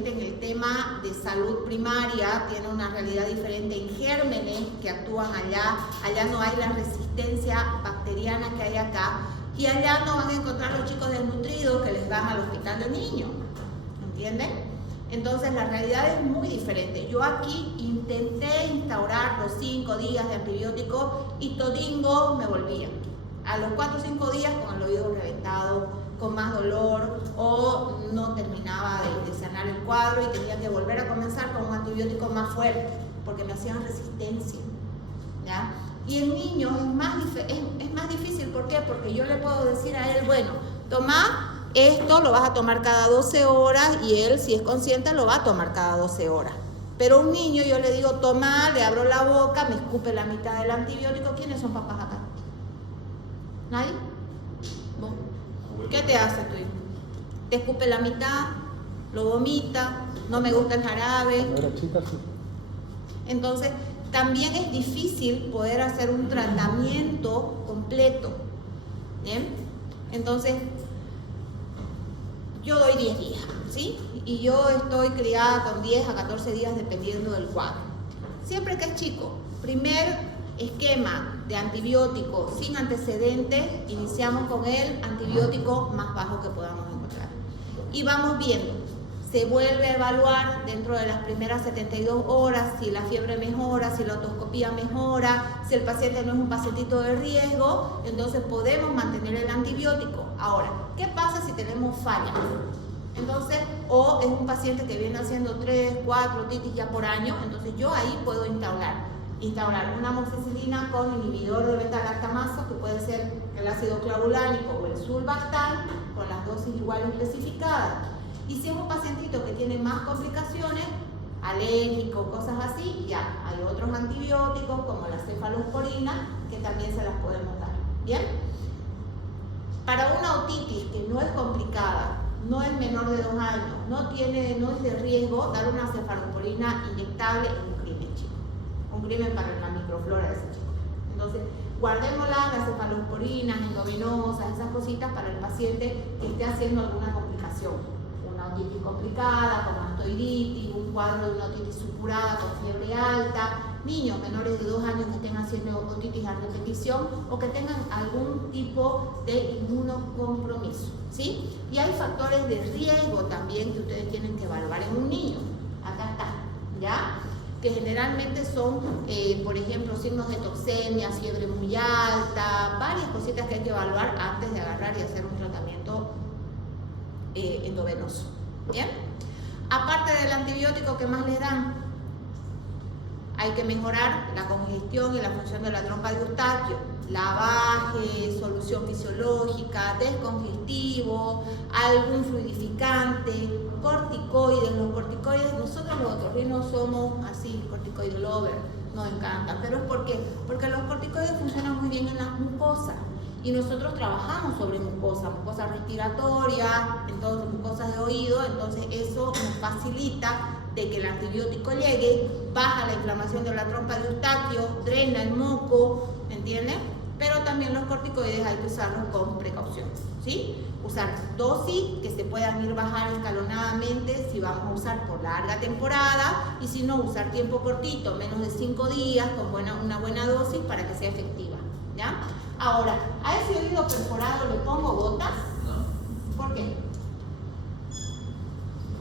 en el tema de salud primaria, tiene una realidad diferente en gérmenes que actúan allá no hay la resistencia bacteriana que hay acá, y allá no van a encontrar los chicos desnutridos que les van al hospital de niños, ¿entienden? Entonces la realidad es muy diferente. Yo aquí intenté instaurar los 5 días de antibiótico y todingo me volvía. A los 4 o 5 días con el oído reventado, con más dolor, o no terminaba de sanar el cuadro y tenía que volver a comenzar con un antibiótico más fuerte porque me hacían resistencia, ¿ya? Y en niños es más difícil. ¿Por qué? Porque yo le puedo decir a él, bueno, toma esto, lo vas a tomar cada 12 horas y él, si es consciente, lo va a tomar cada 12 horas. Pero un niño yo le digo, toma, le abro la boca, me escupe la mitad del antibiótico. ¿Quiénes son papás acá? ¿Nadie? ¿Vos? ¿Qué te hace tu hijo? Te escupe la mitad, lo vomita, no me gusta el jarabe. Entonces, también es difícil poder hacer un tratamiento completo. ¿Bien? Entonces, yo doy 10 días, ¿sí? Y yo estoy criada con 10 a 14 días dependiendo del cuadro. Siempre que es chico, primer esquema de antibiótico sin antecedentes, iniciamos con el antibiótico más bajo que podamos encontrar. Y vamos viendo, se vuelve a evaluar dentro de las primeras 72 horas si la fiebre mejora, si la otoscopía mejora, si el paciente no es un pacientito de riesgo, entonces podemos mantener el antibiótico. Ahora, ¿qué pasa si tenemos falla? Entonces, o es un paciente que viene haciendo 3, 4 otitis ya por año, entonces yo ahí puedo instaurar una amoxicilina con inhibidor de beta-lactamazo, que puede ser el ácido clavulánico o el sulbactam, con las dosis igual especificadas. Y si es un pacientito que tiene más complicaciones, alérgico, cosas así, ya hay otros antibióticos como la cefalosporina que también se las podemos dar. ¿Bien? Para una otitis que no es complicada, no es menor de 2 años, no es de riesgo, dar una cefalosporina inyectable es un crimen, chico. Un crimen para la microflora de ese chico. Entonces, guardémosla, las cefalosporinas, endovenosas, esas cositas para el paciente que esté haciendo alguna complicación. Una otitis complicada, con mastoiditis, un cuadro de una otitis supurada con fiebre alta, niños menores de 2 años que estén haciendo otitis a repetición o que tengan algún tipo de inmunocompromiso, ¿sí? Y hay factores de riesgo también que ustedes tienen que evaluar en un niño. Acá está, ¿ya? Que generalmente son, por ejemplo, signos de toxemia, fiebre muy alta, varias cositas que hay que evaluar antes de agarrar y hacer un tratamiento endovenoso. ¿Bien? Aparte del antibiótico, ¿qué más le dan? Hay que mejorar la congestión y la función de la trompa de Eustaquio, lavaje, solución fisiológica, descongestivo, algún fluidificante, corticoides. Los corticoides, nosotros los otorrinos somos así, corticoide lover, nos encantan. ¿Pero es por qué? Porque los corticoides funcionan muy bien en las mucosas y nosotros trabajamos sobre mucosas respiratorias, entonces mucosas de oído, entonces eso nos facilita de que el antibiótico llegue, baja la inflamación de la trompa de Eustaquio, drena el moco, ¿me entienden? Pero también los corticoides hay que usarlos con precaución, ¿sí? Usar dosis que se puedan ir bajar escalonadamente si vamos a usar por larga temporada y si no, usar tiempo cortito, menos de 5 días, con una buena dosis para que sea efectiva, ¿ya? Ahora, a ese oído perforado le pongo gotas. No. ¿Por qué?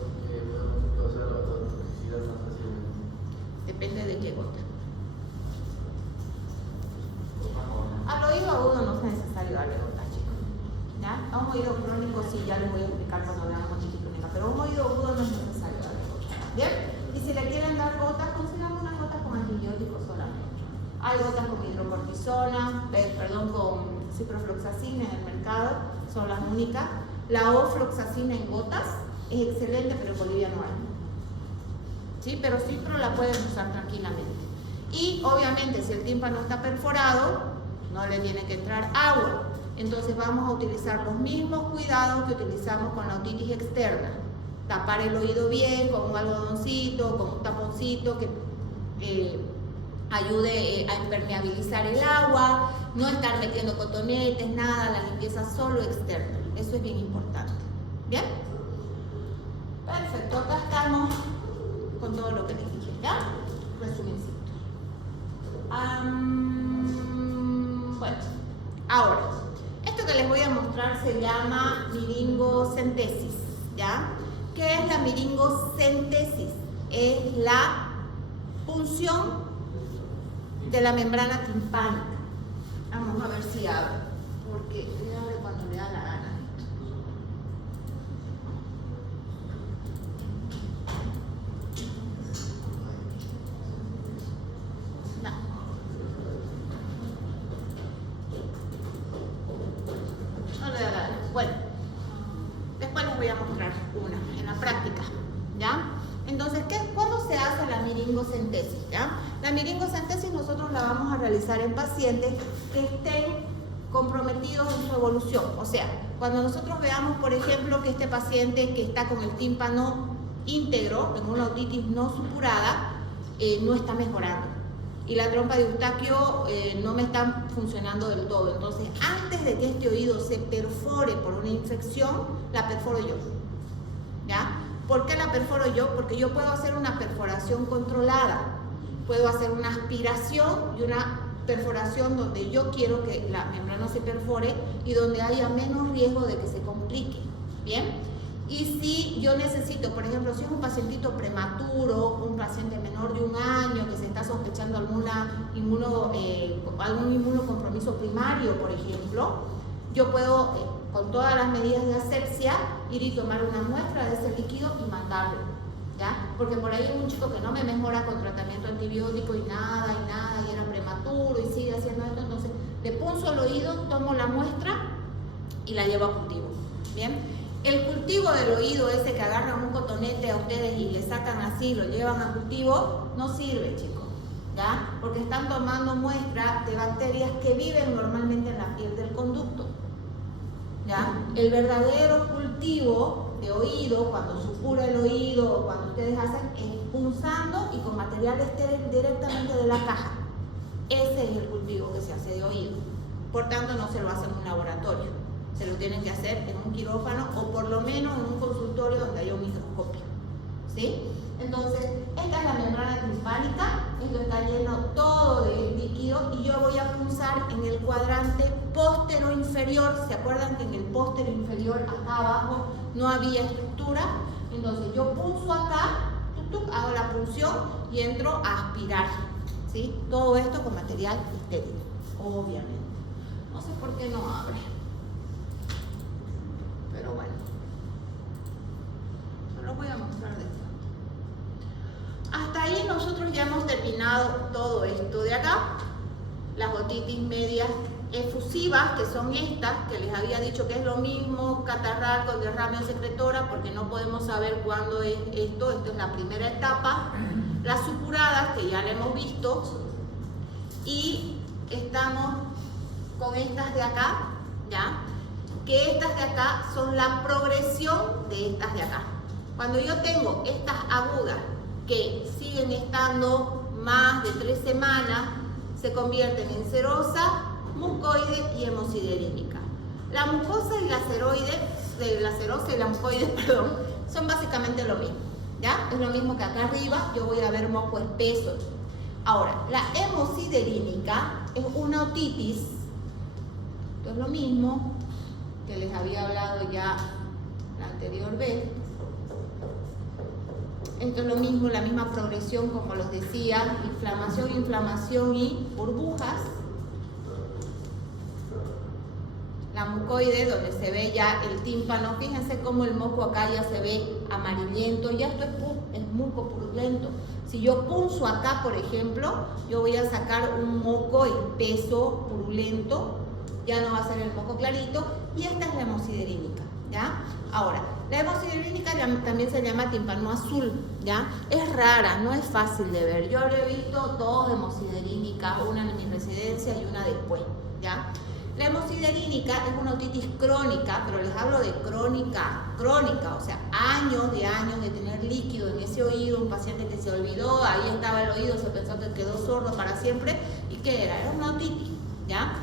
Porque podemos causar la toxicidad más fácilmente. Depende de qué gota. Al oído agudo no es necesario darle gotas, chicos. ¿Ya? A un oído crónico sí, ya les voy a explicar cuando veamos clínica, pero a un oído agudo no es necesario darle gotas. ¿Bien? Y si le quieren dar gotas, consigamos unas gotas con antibióticos solamente. Hay gotas con hidrocortisona, con ciprofloxacina en el mercado, son las únicas. La ofloxacina en gotas es excelente, pero en Bolivia no hay. ¿Sí? Pero cipro la pueden usar tranquilamente. Y obviamente si el tímpano está perforado, no le tiene que entrar agua. Entonces vamos a utilizar los mismos cuidados que utilizamos con la otitis externa. Tapar el oído bien con un algodoncito, con un taponcito que ayude a impermeabilizar el agua, no estar metiendo cotonetes, nada, la limpieza solo externa. Eso es bien importante. ¿Bien? Perfecto, acá estamos con todo lo que les dije, ¿ya? Resumencito. Bueno, ahora, esto que les voy a mostrar se llama miringocentesis, ¿ya? ¿Qué es la miringocentesis? Es la punción de la membrana timpánica. Vamos a ver si abre, porque le abre cuando le da la gana. No le da la gana. Bueno, después les voy a mostrar una en la práctica, ¿ya? Entonces, ¿cuándo se hace la miringocentesis? ¿Ya? La miringocentesis nosotros la vamos a realizar en pacientes que estén comprometidos en su evolución. O sea, cuando nosotros veamos, por ejemplo, que este paciente que está con el tímpano íntegro, en una otitis no supurada, no está mejorando. Y la trompa de Eustaquio no me está funcionando del todo. Entonces, antes de que este oído se perfore por una infección, la perforo yo. ¿Ya? ¿Por qué la perforo yo? Porque yo puedo hacer una perforación controlada, puedo hacer una aspiración y una perforación donde yo quiero que la membrana se perfore y donde haya menos riesgo de que se complique, ¿bien? Y si yo necesito, por ejemplo, si es un pacientito prematuro, un paciente menor de 1 año que se está sospechando algún inmunocompromiso primario, por ejemplo, yo puedo con todas las medidas de asepsia ir y tomar una muestra de ese líquido y mandarlo, ¿ya? Porque por ahí hay un chico que no me mejora con tratamiento antibiótico y nada, y era prematuro y sigue haciendo esto, entonces le punzo el oído, tomo la muestra y la llevo a cultivo, ¿bien? El cultivo del oído ese que agarran un cotonete a ustedes y le sacan así, lo llevan a cultivo, no sirve, chicos, ¿ya? Porque están tomando muestras de bacterias que viven normalmente en la piel del conducto. ¿Ya? El verdadero cultivo de oído, cuando supura el oído o cuando ustedes hacen, es punzando y con material estéril directamente de la caja. Ese es el cultivo que se hace de oído. Por tanto, no se lo hacen en un laboratorio. Se lo tienen que hacer en un quirófano o por lo menos en un consultorio donde haya un microscopio. ¿Sí? Entonces, esta es la membrana timpánica, esto está lleno todo de líquido y yo voy a punzar en el cuadrante póstero inferior. ¿Se acuerdan que en el póstero inferior, acá abajo, no había estructura? Entonces yo punzo acá, hago la punción y entro a aspirar, ¿sí? Todo esto con material estéril, obviamente. No sé por qué no abre, pero bueno. terminado todo esto de acá. Las otitis medias efusivas, que son estas, que les había dicho que es lo mismo catarral con derrame en secretora, porque no podemos saber cuándo es esto. Esto es la primera etapa. Las supuradas, que ya la hemos visto, y estamos con estas de acá, ¿ya? Que estas de acá son la progresión de estas de acá. Cuando yo tengo estas agudas que siguen estando más de 3 semanas, se convierten en serosa, mucoide y hemosiderínica. La mucosa y la serosa y la mucoide, perdón, son básicamente lo mismo, ¿ya? Es lo mismo que acá arriba, yo voy a ver moco espeso. Ahora, la hemosiderínica es una otitis, esto es lo mismo que les había hablado ya la anterior vez. Esto es lo mismo, la misma progresión como los decía, inflamación y burbujas. La mucoide, donde se ve ya el tímpano, fíjense cómo el moco acá ya se ve amarillento, ya esto es muco purulento. Si yo punzo acá, por ejemplo, yo voy a sacar un moco espeso, purulento, ya no va a ser el moco clarito, y esta es la hemosiderínica, ¿ya? Ahora, la hemosiderínica también se llama tímpano azul, ¿ya? Es rara, no es fácil de ver. Yo he visto 2 hemosiderínicas, una en mi residencia y una después, ¿ya? La hemosiderínica es una otitis crónica, pero les hablo de crónica, o sea, años de tener líquido en ese oído, un paciente que se olvidó, ahí estaba el oído, se pensó que quedó sordo para siempre, ¿y qué era? Era una otitis, ¿ya?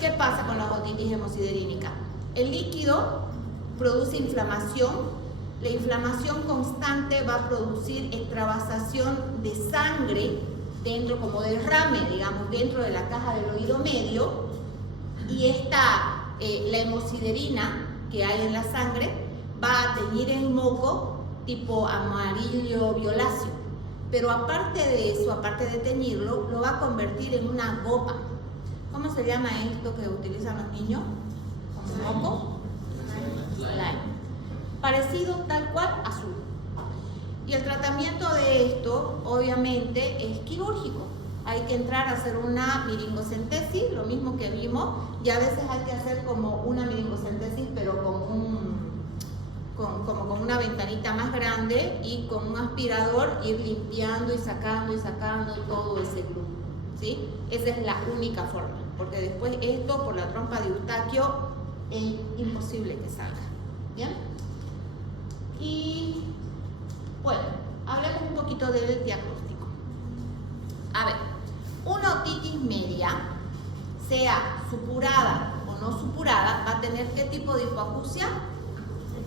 ¿Qué pasa con la otitis hemosiderínica? El líquido produce inflamación, la inflamación constante va a producir extravasación de sangre dentro, como derrame, digamos, dentro de la caja del oído medio, y la hemosiderina que hay en la sangre va a teñir el moco tipo amarillo violáceo, pero aparte de eso, aparte de teñirlo, lo va a convertir en una gopa. ¿Cómo se llama esto que utilizan los niños? ¿Como moco? Slime. Parecido tal cual azul. Y el tratamiento de esto, obviamente, es quirúrgico. Hay que entrar a hacer una miringocentesis, lo mismo que vimos, y a veces hay que hacer como una miringocentesis, pero con una ventanita más grande y con un aspirador ir limpiando y sacando todo ese grupo, ¿sí? Esa es la única forma, porque después esto por la trompa de Eustaquio es imposible que salga, ¿bien? Y bueno, hablemos un poquito del diagnóstico. A ver, una otitis media, sea supurada o no supurada, va a tener ¿qué tipo de hipoacusia?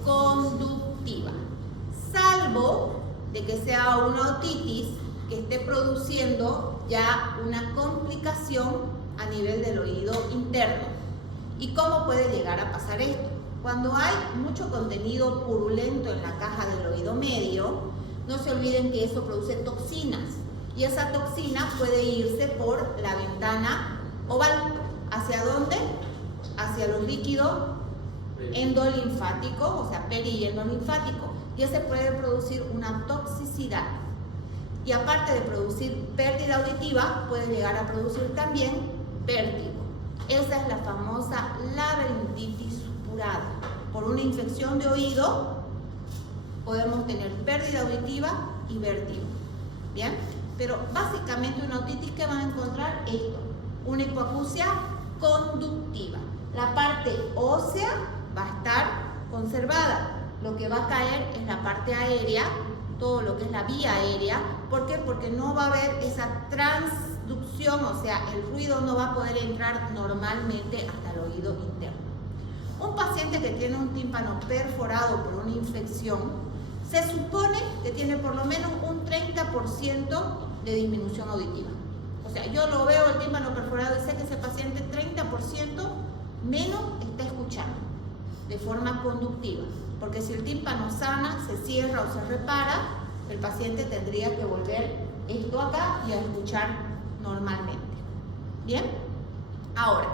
Conductiva, salvo de que sea una otitis que esté produciendo ya una complicación a nivel del oído interno. ¿Y cómo puede llegar a pasar esto? Cuando hay mucho contenido purulento en la caja del oído medio, no se olviden que eso produce toxinas, y esa toxina puede irse por la ventana oval. ¿Hacia dónde? Hacia los líquidos endolinfáticos, o sea, peri y endolinfático, y ese puede producir una toxicidad. Y aparte de producir pérdida auditiva, puede llegar a producir también vértigo. Esa es la famosa laberintitis supurada. Por una infección de oído podemos tener pérdida auditiva y vértigo. ¿Bien? Pero básicamente una otitis que van a encontrar esto, una hipoacusia conductiva. La parte ósea va a estar conservada. Lo que va a caer es la parte aérea, todo lo que es la vía aérea. ¿Por qué? Porque no va a haber esa transducción, o sea, el ruido no va a poder entrar normalmente hasta el oído interno. Un paciente que tiene un tímpano perforado por una infección, se supone que tiene por lo menos un 30% de disminución auditiva. O sea, yo lo veo el tímpano perforado y sé que ese paciente 30% menos está escuchando de forma conductiva. Porque si el tímpano sana, se cierra o se repara, el paciente tendría que volver esto acá y a escuchar normalmente. ¿Bien? Ahora,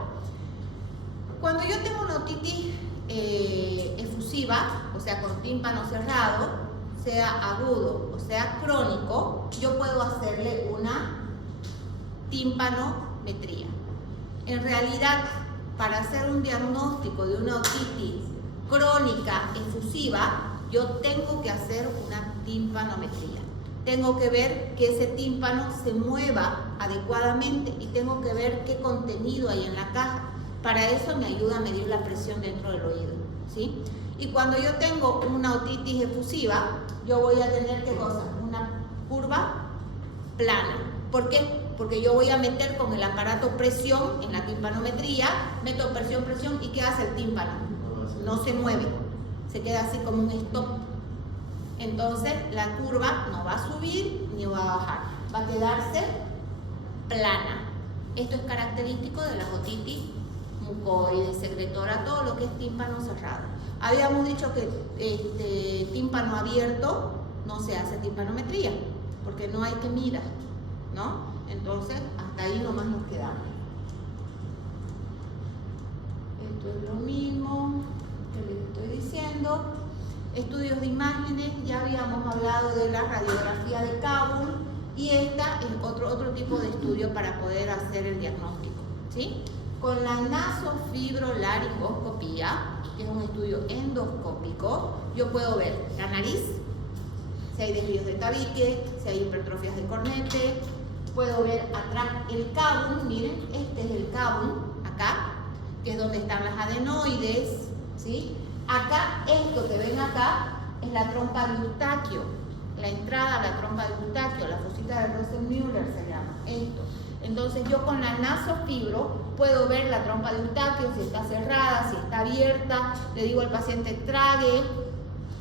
cuando yo tengo una otitis efusiva, o sea, con tímpano cerrado, sea agudo o sea crónico, yo puedo hacerle una timpanometría. En realidad, para hacer un diagnóstico de una otitis crónica efusiva, yo tengo que hacer una timpanometría. Tengo que ver que ese tímpano se mueva adecuadamente y tengo que ver qué contenido hay en la caja. Para eso me ayuda a medir la presión dentro del oído, ¿sí? Y cuando yo tengo una otitis efusiva, yo voy a tener, ¿qué cosa? Una curva plana. ¿Por qué? Porque yo voy a meter con el aparato presión en la timpanometría, meto presión, ¿y qué hace el tímpano? No se mueve, se queda así como un stop. Entonces la curva no va a subir ni va a bajar, va a quedarse plana. Esto es característico de las otitis mucoides, secretora, todo lo que es tímpano cerrado. Habíamos dicho que tímpano abierto no se hace timpanometría, porque no hay que mirar, ¿no? Entonces, hasta ahí nomás nos quedamos. Esto es lo mismo que les estoy diciendo. Estudios de imágenes, ya habíamos hablado de la radiografía de Kabul y esta es otro tipo de estudio para poder hacer el diagnóstico, ¿sí? Con la nasofibrolaringoscopía, que es un estudio endoscópico, yo puedo ver la nariz, si hay desvíos de tabique, si hay hipertrofias de cornete. Puedo ver atrás el cábum, miren, este es el cábum, acá, que es donde están las adenoides, ¿sí? Acá, esto que ven acá, es la trompa de Eustaquio, la entrada a la trompa de Eustaquio, la fosita de Rosenmüller se llama, esto. Entonces yo con la nasofibro puedo ver la trompa de Eustaquio, si está cerrada, si está abierta, le digo al paciente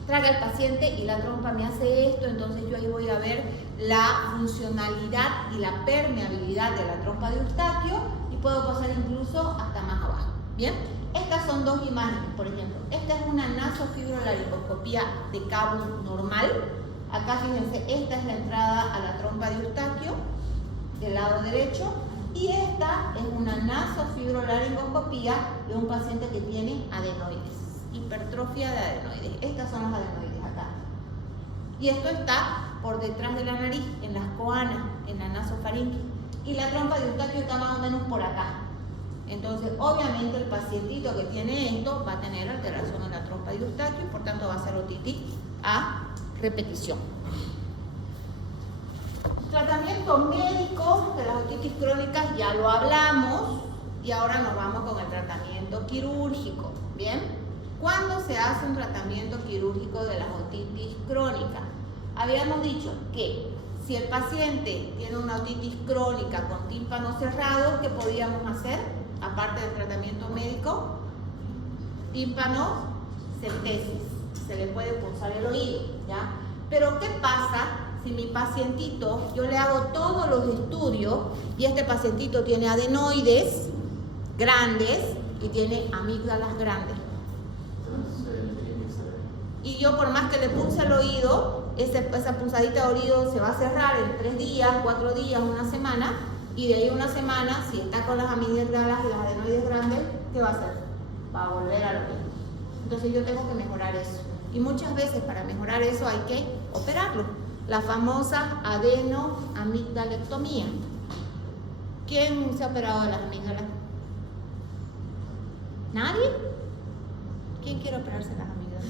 traga el paciente y la trompa me hace esto, entonces yo ahí voy a ver la funcionalidad y la permeabilidad de la trompa de Eustaquio y puedo pasar incluso hasta más abajo. Bien, estas son dos imágenes, por ejemplo. Esta es una nasofibrolaringoscopía de Kabul normal. Acá fíjense, esta es la entrada a la trompa de Eustaquio del lado derecho y esta es una nasofibrolaringoscopía de un paciente que tiene adenoides. Hipertrofia de adenoides. Estas son las adenoides acá. Y esto está por detrás de la nariz, en las coanas, en la nasofaringe. Y la trompa de Eustaquio está más o menos por acá. Entonces, obviamente, el pacientito que tiene esto va a tener alteración en la trompa de Eustaquio y por tanto va a ser otitis a repetición. Tratamiento médico de las otitis crónicas ya lo hablamos y ahora nos vamos con el tratamiento quirúrgico. Bien. ¿Cuándo se hace un tratamiento quirúrgico de las otitis crónicas? Habíamos dicho que si el paciente tiene una otitis crónica con tímpano cerrado, ¿qué podíamos hacer? Aparte del tratamiento médico, tímpanocentesis. Se le puede punzar el oído, ¿ya? Pero ¿qué pasa si mi pacientito, yo le hago todos los estudios y este pacientito tiene adenoides grandes y tiene amígdalas grandes? Y yo por más que le punce el oído, esa punzadita de oído se va a cerrar en 3 días, 4 días, una semana, y de ahí una semana, si está con las amígdalas y las adenoides grandes, ¿qué va a hacer? Va a volver al oído. Entonces yo tengo que mejorar eso. Y muchas veces para mejorar eso hay que operarlo. La famosa adenoamigdalectomía. ¿Quién se ha operado de las amígdalas? ¿Nadie? ¿Quién quiere operarse las amígdalas?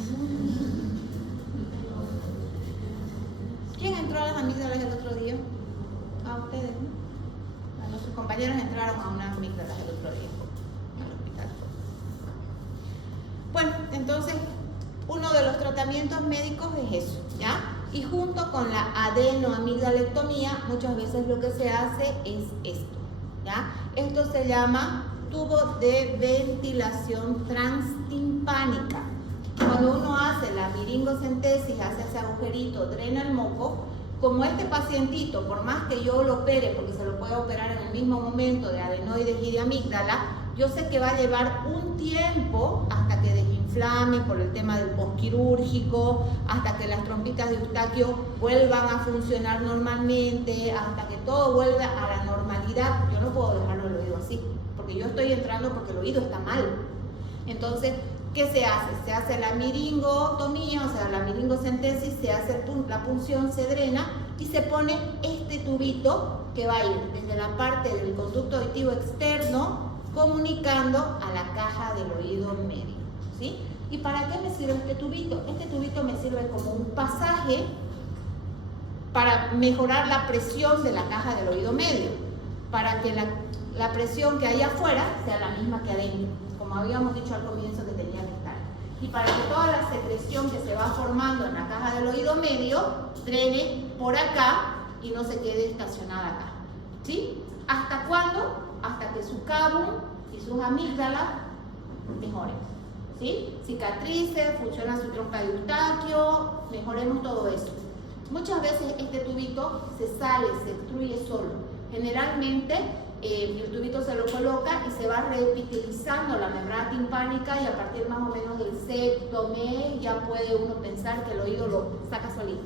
¿Quién entró a las amígdalas el otro día? A ustedes, ¿no? A nuestros compañeros entraron a unas amígdalas el otro día al hospital. Bueno, entonces uno de los tratamientos médicos es eso, ¿ya? Y junto con la adenoamigdalectomía muchas veces lo que se hace es esto, ¿ya? Esto se llama tubo de ventilación transtimpánica. Cuando uno hace la viringocentesis, hace ese agujerito, drena el moco, como este pacientito, por más que yo lo opere, porque se lo puedo operar en el mismo momento de adenoides y de amígdala, yo sé que va a llevar un tiempo hasta que desinflame por el tema del postquirúrgico, hasta que las trompitas de Eustaquio vuelvan a funcionar normalmente, hasta que todo vuelva a la normalidad. Yo no puedo dejarlo el oído así, porque yo estoy entrando porque el oído está mal. Entonces, ¿Qué se hace? Se hace la miringotomía, o sea, la miringocentesis, se hace la punción, se drena y se pone este tubito que va a ir desde la parte del conducto auditivo externo comunicando a la caja del oído medio, ¿sí? ¿Y para qué me sirve este tubito? Este tubito me sirve como un pasaje para mejorar la presión de la caja del oído medio, para que la presión que hay afuera sea la misma que adentro, como habíamos dicho al comienzo que tenía que estar. Y para que toda la secreción que se va formando en la caja del oído medio drene por acá y no se quede estacionada acá, ¿sí? ¿Hasta cuándo? Hasta que su cabo y sus amígdalas mejoren, ¿sí? Cicatrices, funciona su trompa de Eustaquio, mejoremos todo eso. Muchas veces este tubito se sale, se obstruye solo. Generalmente el tubito se lo coloca y se va reepitelizando la membrana timpánica y a partir más o menos del sexto mes ya puede uno pensar que el oído lo saca solito.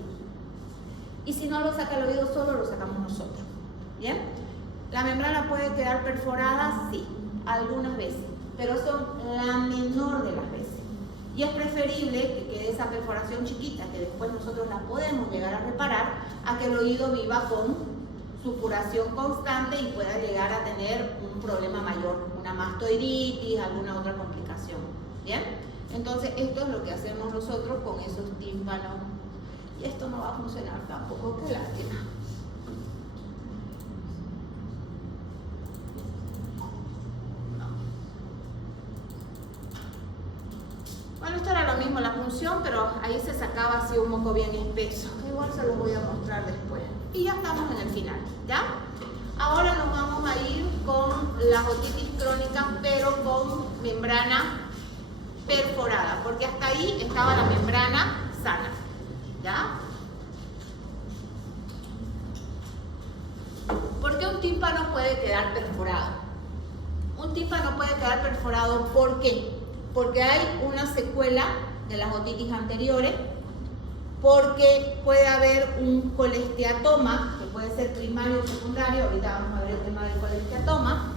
Y si no lo saca el oído solo, lo sacamos nosotros. ¿Bien? ¿La membrana puede quedar perforada? Sí, algunas veces, pero son la menor de las veces. Y es preferible que quede esa perforación chiquita, que después nosotros la podemos llegar a reparar, a que el oído viva con supuración constante y pueda llegar a tener un problema mayor, una mastoiditis, alguna otra complicación. ¿Bien? Entonces esto es lo que hacemos nosotros con esos tímpanos. Y esto no va a funcionar tampoco, qué lástima. Bueno, esto era lo mismo, la punción, pero ahí se sacaba así un moco bien espeso. Igual se los voy a mostrar después. Y ya estamos en el final, ¿ya? Ahora nos vamos a ir con las otitis crónicas, pero con membrana perforada, porque hasta ahí estaba la membrana sana, ¿ya? ¿Por qué un tímpano puede quedar perforado? Un tímpano puede quedar perforado, ¿por qué? Porque hay una secuela de las otitis anteriores, porque puede haber un colesteatoma, que puede ser primario o secundario, ahorita vamos a ver el tema del colesteatoma,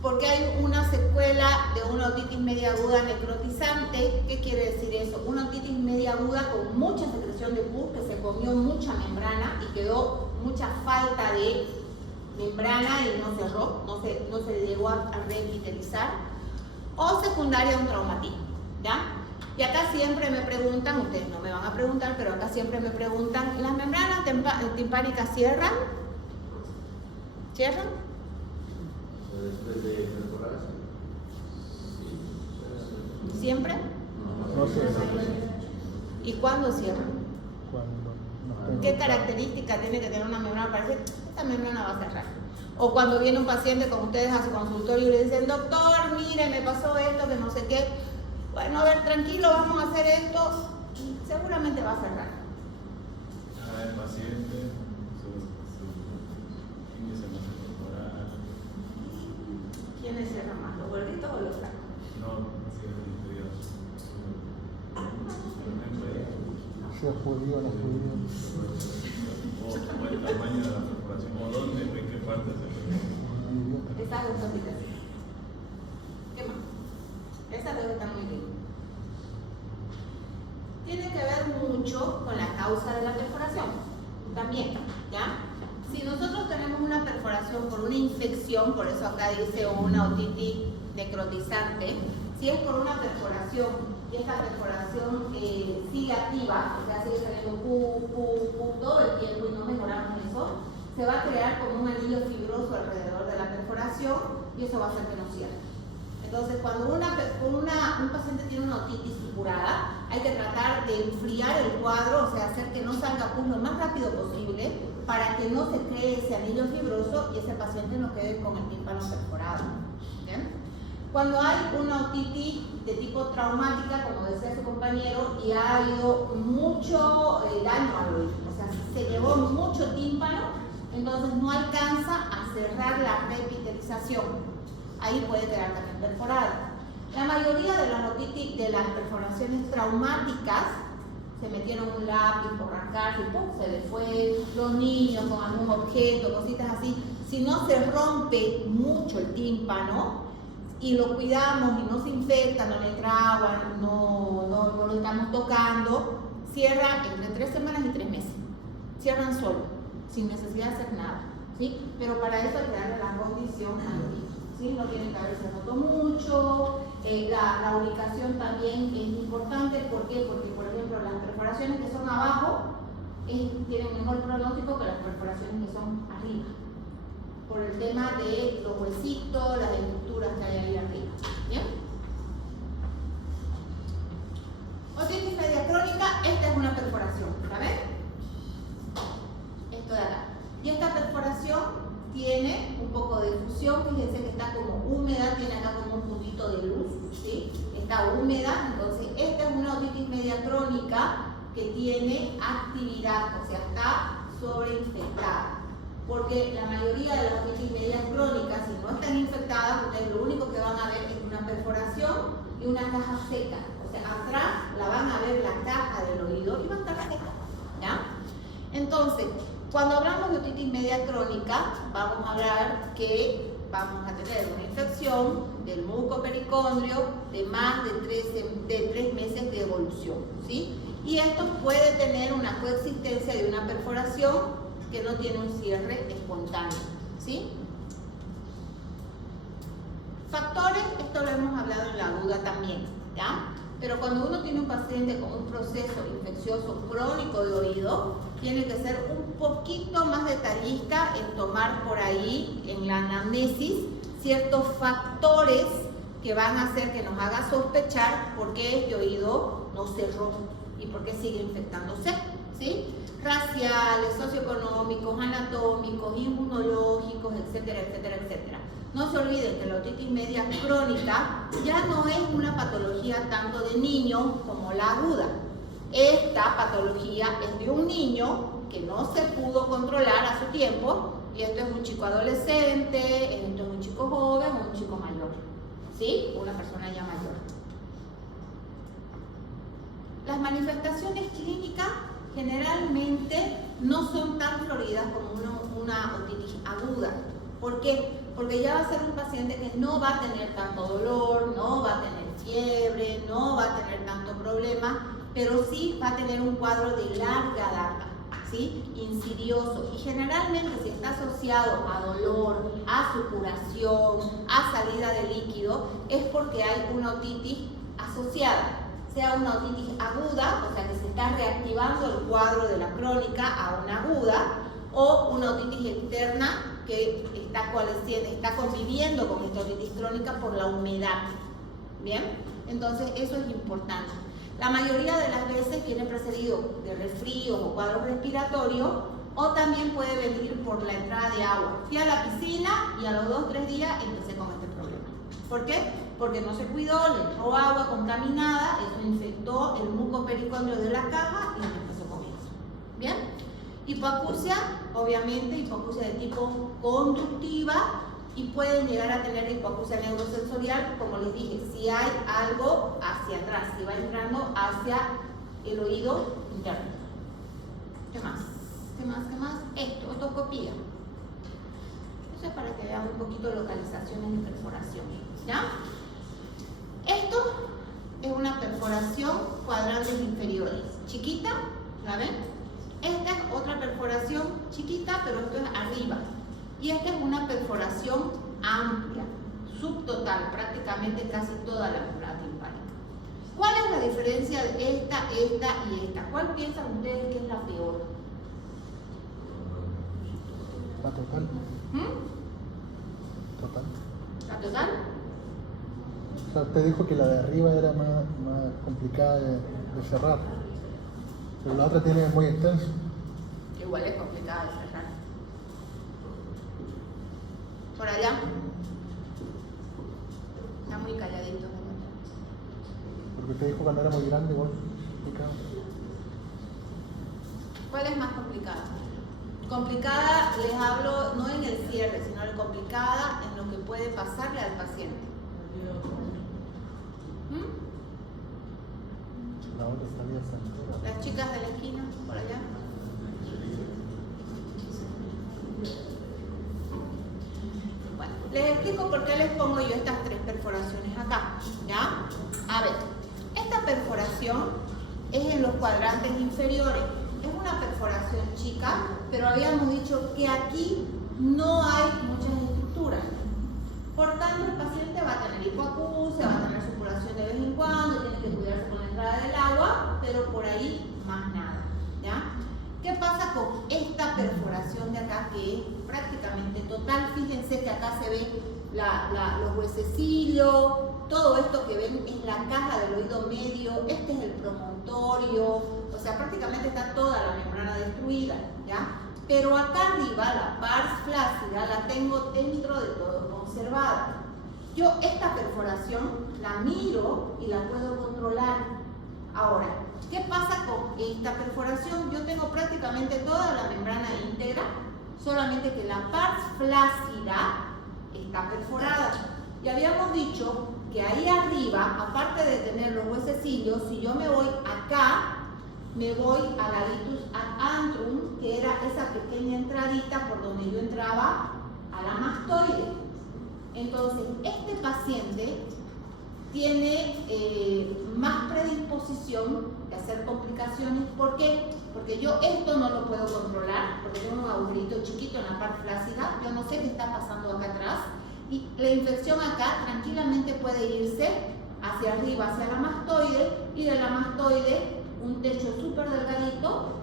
porque hay una secuela de una otitis media aguda necrotizante. ¿Qué quiere decir eso? Una otitis media aguda con mucha secreción de pus, que se comió mucha membrana y quedó mucha falta de membrana y no cerró, no se llegó a reepitelizar, o secundaria a un traumatismo, ¿ya? Y acá siempre me preguntan, ustedes no me van a preguntar, pero acá siempre me preguntan, ¿las membranas timpánicas cierran? ¿Cierran? Después de perforarse. ¿Siempre? No sé. ¿Y cuándo cierran? Cuando ¿Qué característica tiene que tener una membrana para decir, esta membrana va a cerrar? O cuando viene un paciente con ustedes a su consultorio y le dicen, doctor, mire, me pasó esto, que no sé qué. Bueno, a ver, tranquilo, vamos a hacer esto. Seguramente va a cerrar. El paciente, su índice masa corporal. ¿Quiénes cierran más, los gorditos o los flacos? No, así es interior. se judío, no judío. O el tamaño de la perforación, o dónde, en qué parte se perforó. Esas dos cositas. ¿Qué más? Esas dos están muy bien. Tiene que ver mucho con la causa de la perforación. También, ¿ya? Si nosotros tenemos una perforación por una infección, por eso acá dice una otitis necrotizante, si es por una perforación y esta perforación sigue activa, o sea, sigue saliendo todo el tiempo y no mejoramos eso, se va a crear como un anillo fibroso alrededor de la perforación y eso va a hacer que no cierre. Entonces, cuando un paciente tiene una otitis supurada, hay que tratar de enfriar el cuadro, o sea, hacer que no salga pus lo más rápido posible para que no se cree ese anillo fibroso y ese paciente no quede con el tímpano perforado. ¿Bien? Cuando hay una otitis de tipo traumática, como decía su compañero, y ha habido mucho daño al oído, o sea, se llevó mucho tímpano, entonces no alcanza a cerrar la reepitelización. Ahí puede quedar también perforada. La mayoría de las otitis, de las perforaciones traumáticas, se metieron un lápiz por arrancar y ¡pum! Se le fue. Los niños con algún objeto, cositas así. Si no se rompe mucho el tímpano, y lo cuidamos y no se infecta, no le entra agua, no lo estamos tocando, cierra entre 3 semanas y 3 meses. Cierran solo, sin necesidad de hacer nada, ¿sí? Pero para eso hay que darle la condición al niño, ¿sí? No tiene que haberse roto mucho. La ubicación también es importante. ¿Por qué? Porque, por ejemplo, las perforaciones que son abajo tienen mejor pronóstico que las perforaciones que son arriba, por el tema de los huesitos, las estructuras que hay ahí arriba. ¿Bien? Otitis media crónica, esta es una perforación, ¿la ven? Esto de acá. Y esta perforación tiene un poco de fusión, fíjense que está como húmeda, tiene acá como un puntito de luz, ¿sí? Está húmeda, entonces esta es una otitis media crónica que tiene actividad, o sea, está sobreinfectada. Porque la mayoría de las otitis medias crónicas, si no están infectadas, ustedes lo único que van a ver es una perforación y una caja seca. O sea, atrás la van a ver la caja del oído y va a estar seca, ¿ya? Entonces, cuando hablamos de otitis media crónica, vamos a hablar que vamos a tener una infección del mucopericondrio de más de 3 meses de evolución, ¿sí? Y esto puede tener una coexistencia de una perforación que no tiene un cierre espontáneo, ¿sí? Factores, esto lo hemos hablado en la aguda también, ¿ya? Pero cuando uno tiene un paciente con un proceso infeccioso crónico de oído, tiene que ser un poquito más detallista en tomar por ahí, en la anamnesis, ciertos factores que van a hacer que nos haga sospechar por qué este oído no cerró y por qué sigue infectándose, ¿sí? Raciales, socioeconómicos, anatómicos, inmunológicos, etcétera, etcétera, etcétera. No se olviden que la otitis media crónica ya no es una patología tanto de niño como la aguda. Esta patología es de un niño que no se pudo controlar a su tiempo, y esto es un chico adolescente, esto es un chico joven o un chico mayor, ¿sí? Una persona ya mayor. Las manifestaciones clínicas generalmente no son tan floridas como una otitis aguda. ¿Por qué? Porque ya va a ser un paciente que no va a tener tanto dolor, no va a tener fiebre, no va a tener tanto problema, pero sí va a tener un cuadro de larga data, ¿sí? Insidioso. Y generalmente si está asociado a dolor, a supuración, a salida de líquido, es porque hay una otitis asociada. Sea una otitis aguda, o sea que se está reactivando el cuadro de la crónica a una aguda, o una otitis externa que está conviviendo con esta otitis crónica por la humedad. ¿Bien? Entonces eso es importante. La mayoría de las veces viene precedido de resfríos o cuadros respiratorios, o también puede venir por la entrada de agua. Fui a la piscina y a los 2 o 3 días empecé con este problema. ¿Por qué? Porque no se cuidó, le entró agua contaminada, eso infectó el mucopericondrio de la caja y empezó con eso. ¿Bien? Hipoacusia, obviamente, hipoacusia de tipo conductiva, y pueden llegar a tener hipoacusia neurosensorial, como les dije, si hay algo hacia atrás, si va entrando hacia el oído interno. ¿Qué más? ¿Qué más? ¿Qué más? Esto, otoscopía. Eso es para que vean un poquito localizaciones de perforación, ¿ya? Esto es una perforación cuadrantes inferiores, chiquita, ¿la ven? Esta es otra perforación chiquita, pero esto es arriba. Y esta es una perforación amplia, subtotal, prácticamente casi toda la membrana timpánica. ¿Cuál es la diferencia de esta y esta? ¿Cuál piensan ustedes que es la peor? La total. Total. ¿La total? O sea, usted dijo que la de arriba era más complicada de cerrar, pero la otra tiene muy extenso. Igual es complicada de cerrar. Por allá. Está muy calladito. Porque usted dijo cuando era muy grande, igual complicado. ¿Cuál es más complicada? Complicada, les hablo no en el cierre, sino de complicada en lo que puede pasarle al paciente. La otra salía saliendo. Las chicas de la esquina, por allá. Bueno, Les explico por qué les pongo yo estas 3 perforaciones acá, ¿ya? A ver, esta perforación es en los cuadrantes inferiores. Es una perforación chica, pero habíamos dicho que aquí no hay muchas estructuras. Por tanto, el paciente va a tener hipoacusia, va a tener supuración de vez en cuando, tiene que cuidarse con la entrada del agua, pero por ahí más nada, ¿ya? ¿Qué pasa con esta perforación de acá que es prácticamente total? Fíjense que acá se ve los huesecillos, todo esto que ven es la caja del oído medio, este es el promontorio, o sea, prácticamente está toda la membrana destruida, ¿ya? Pero acá arriba, la pars flácida, la tengo dentro de todo conservada. Yo esta perforación la miro y la puedo controlar. Ahora, ¿qué pasa con esta perforación? Yo tengo prácticamente toda la membrana íntegra, solamente que la pars flácida está perforada. Y habíamos dicho que ahí arriba, aparte de tener los huesecillos, si yo me voy acá, me voy a la litus ad antrum, que era esa pequeña entradita por donde yo entraba a la mastoide. Entonces, este paciente tiene más predisposición de hacer complicaciones. ¿Por qué? Porque yo esto no lo puedo controlar, porque tengo un agujerito chiquito en la parte flácida, yo no sé qué está pasando acá atrás, y la infección acá tranquilamente puede irse hacia arriba, hacia la mastoide, y de la mastoide un techo súper delgadito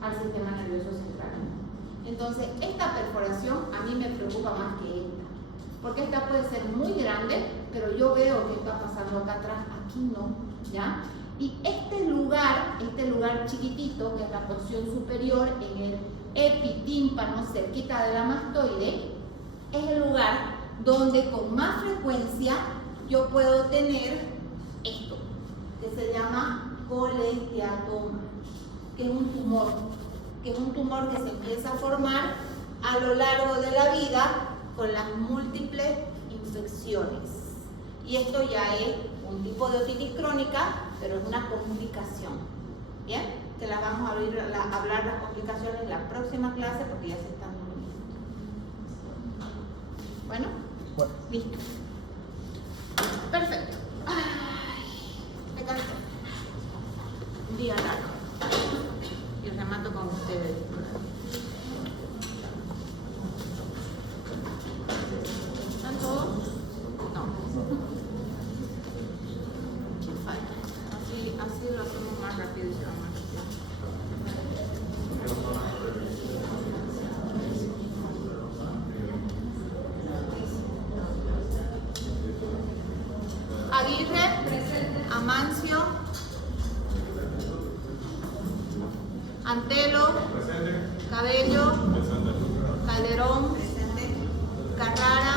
al sistema nervioso central. Entonces, esta perforación a mí me preocupa más que esta, porque esta puede ser muy grande, pero yo veo que está pasando acá atrás, aquí no, ¿ya? Y este lugar chiquitito, que es la porción superior en el epitímpano cerquita de la mastoide, es el lugar donde con más frecuencia yo puedo tener esto, que se llama colesteatoma, que es un tumor que se empieza a formar a lo largo de la vida con las múltiples infecciones. Y esto ya es un tipo de otitis crónica, pero es una complicación. ¿Bien? Que las vamos a hablar las complicaciones en la próxima clase porque ya se están durmiendo. Bueno, listo. Perfecto. Ay, me cansé. Un día largo. Y remato con ustedes. ¿Están todos? No. Así lo hacemos más rápido y se va más rápido. Aguirre, Amancio, Antelo, Cabello, Calderón, Carrara,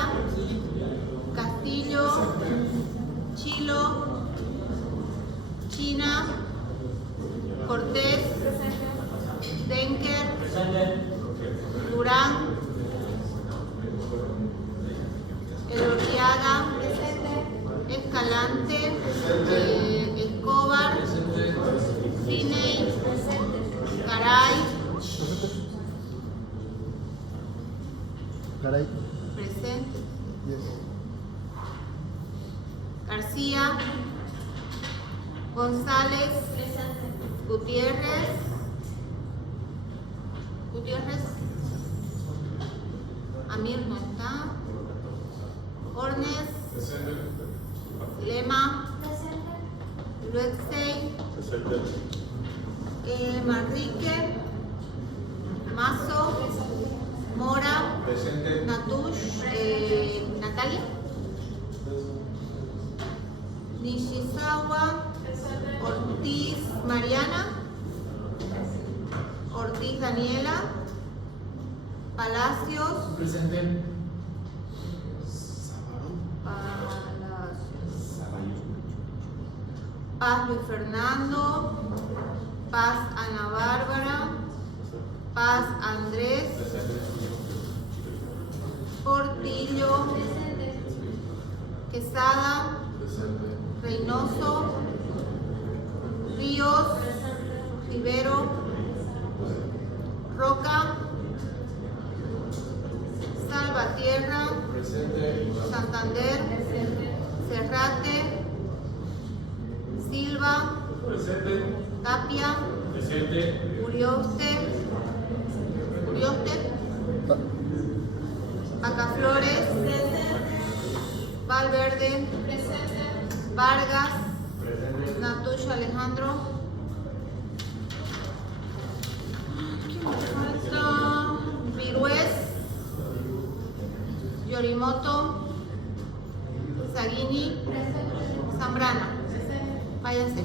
Castillo, Chilo, China, Cortés, Denker, Durán, Elorriaga, Escalante, Escobar, Ciney, Garay, presente, Yes. García, González, Gutiérrez, Amir no está, Hornes, Lema, Luexey, Manrique, Mazo, Mora, Natush, Natalia, Nishizawa, Ortiz Mariana, Ortiz Daniela, Palacios, Presente. Paz Luis Fernando, Paz Ana Bárbara, Paz Andrés, Portillo, Quesada, Reynoso, Ríos, Rivero, Roca, Salvatierra, Santander, Cerrate, Silva, Tapia, Urioste, Macaflores, Valverde, Vargas, Natucho Alejandro, ¿quién me falta? Virués, Yorimoto, Zaguini, Zambrano. Váyanse.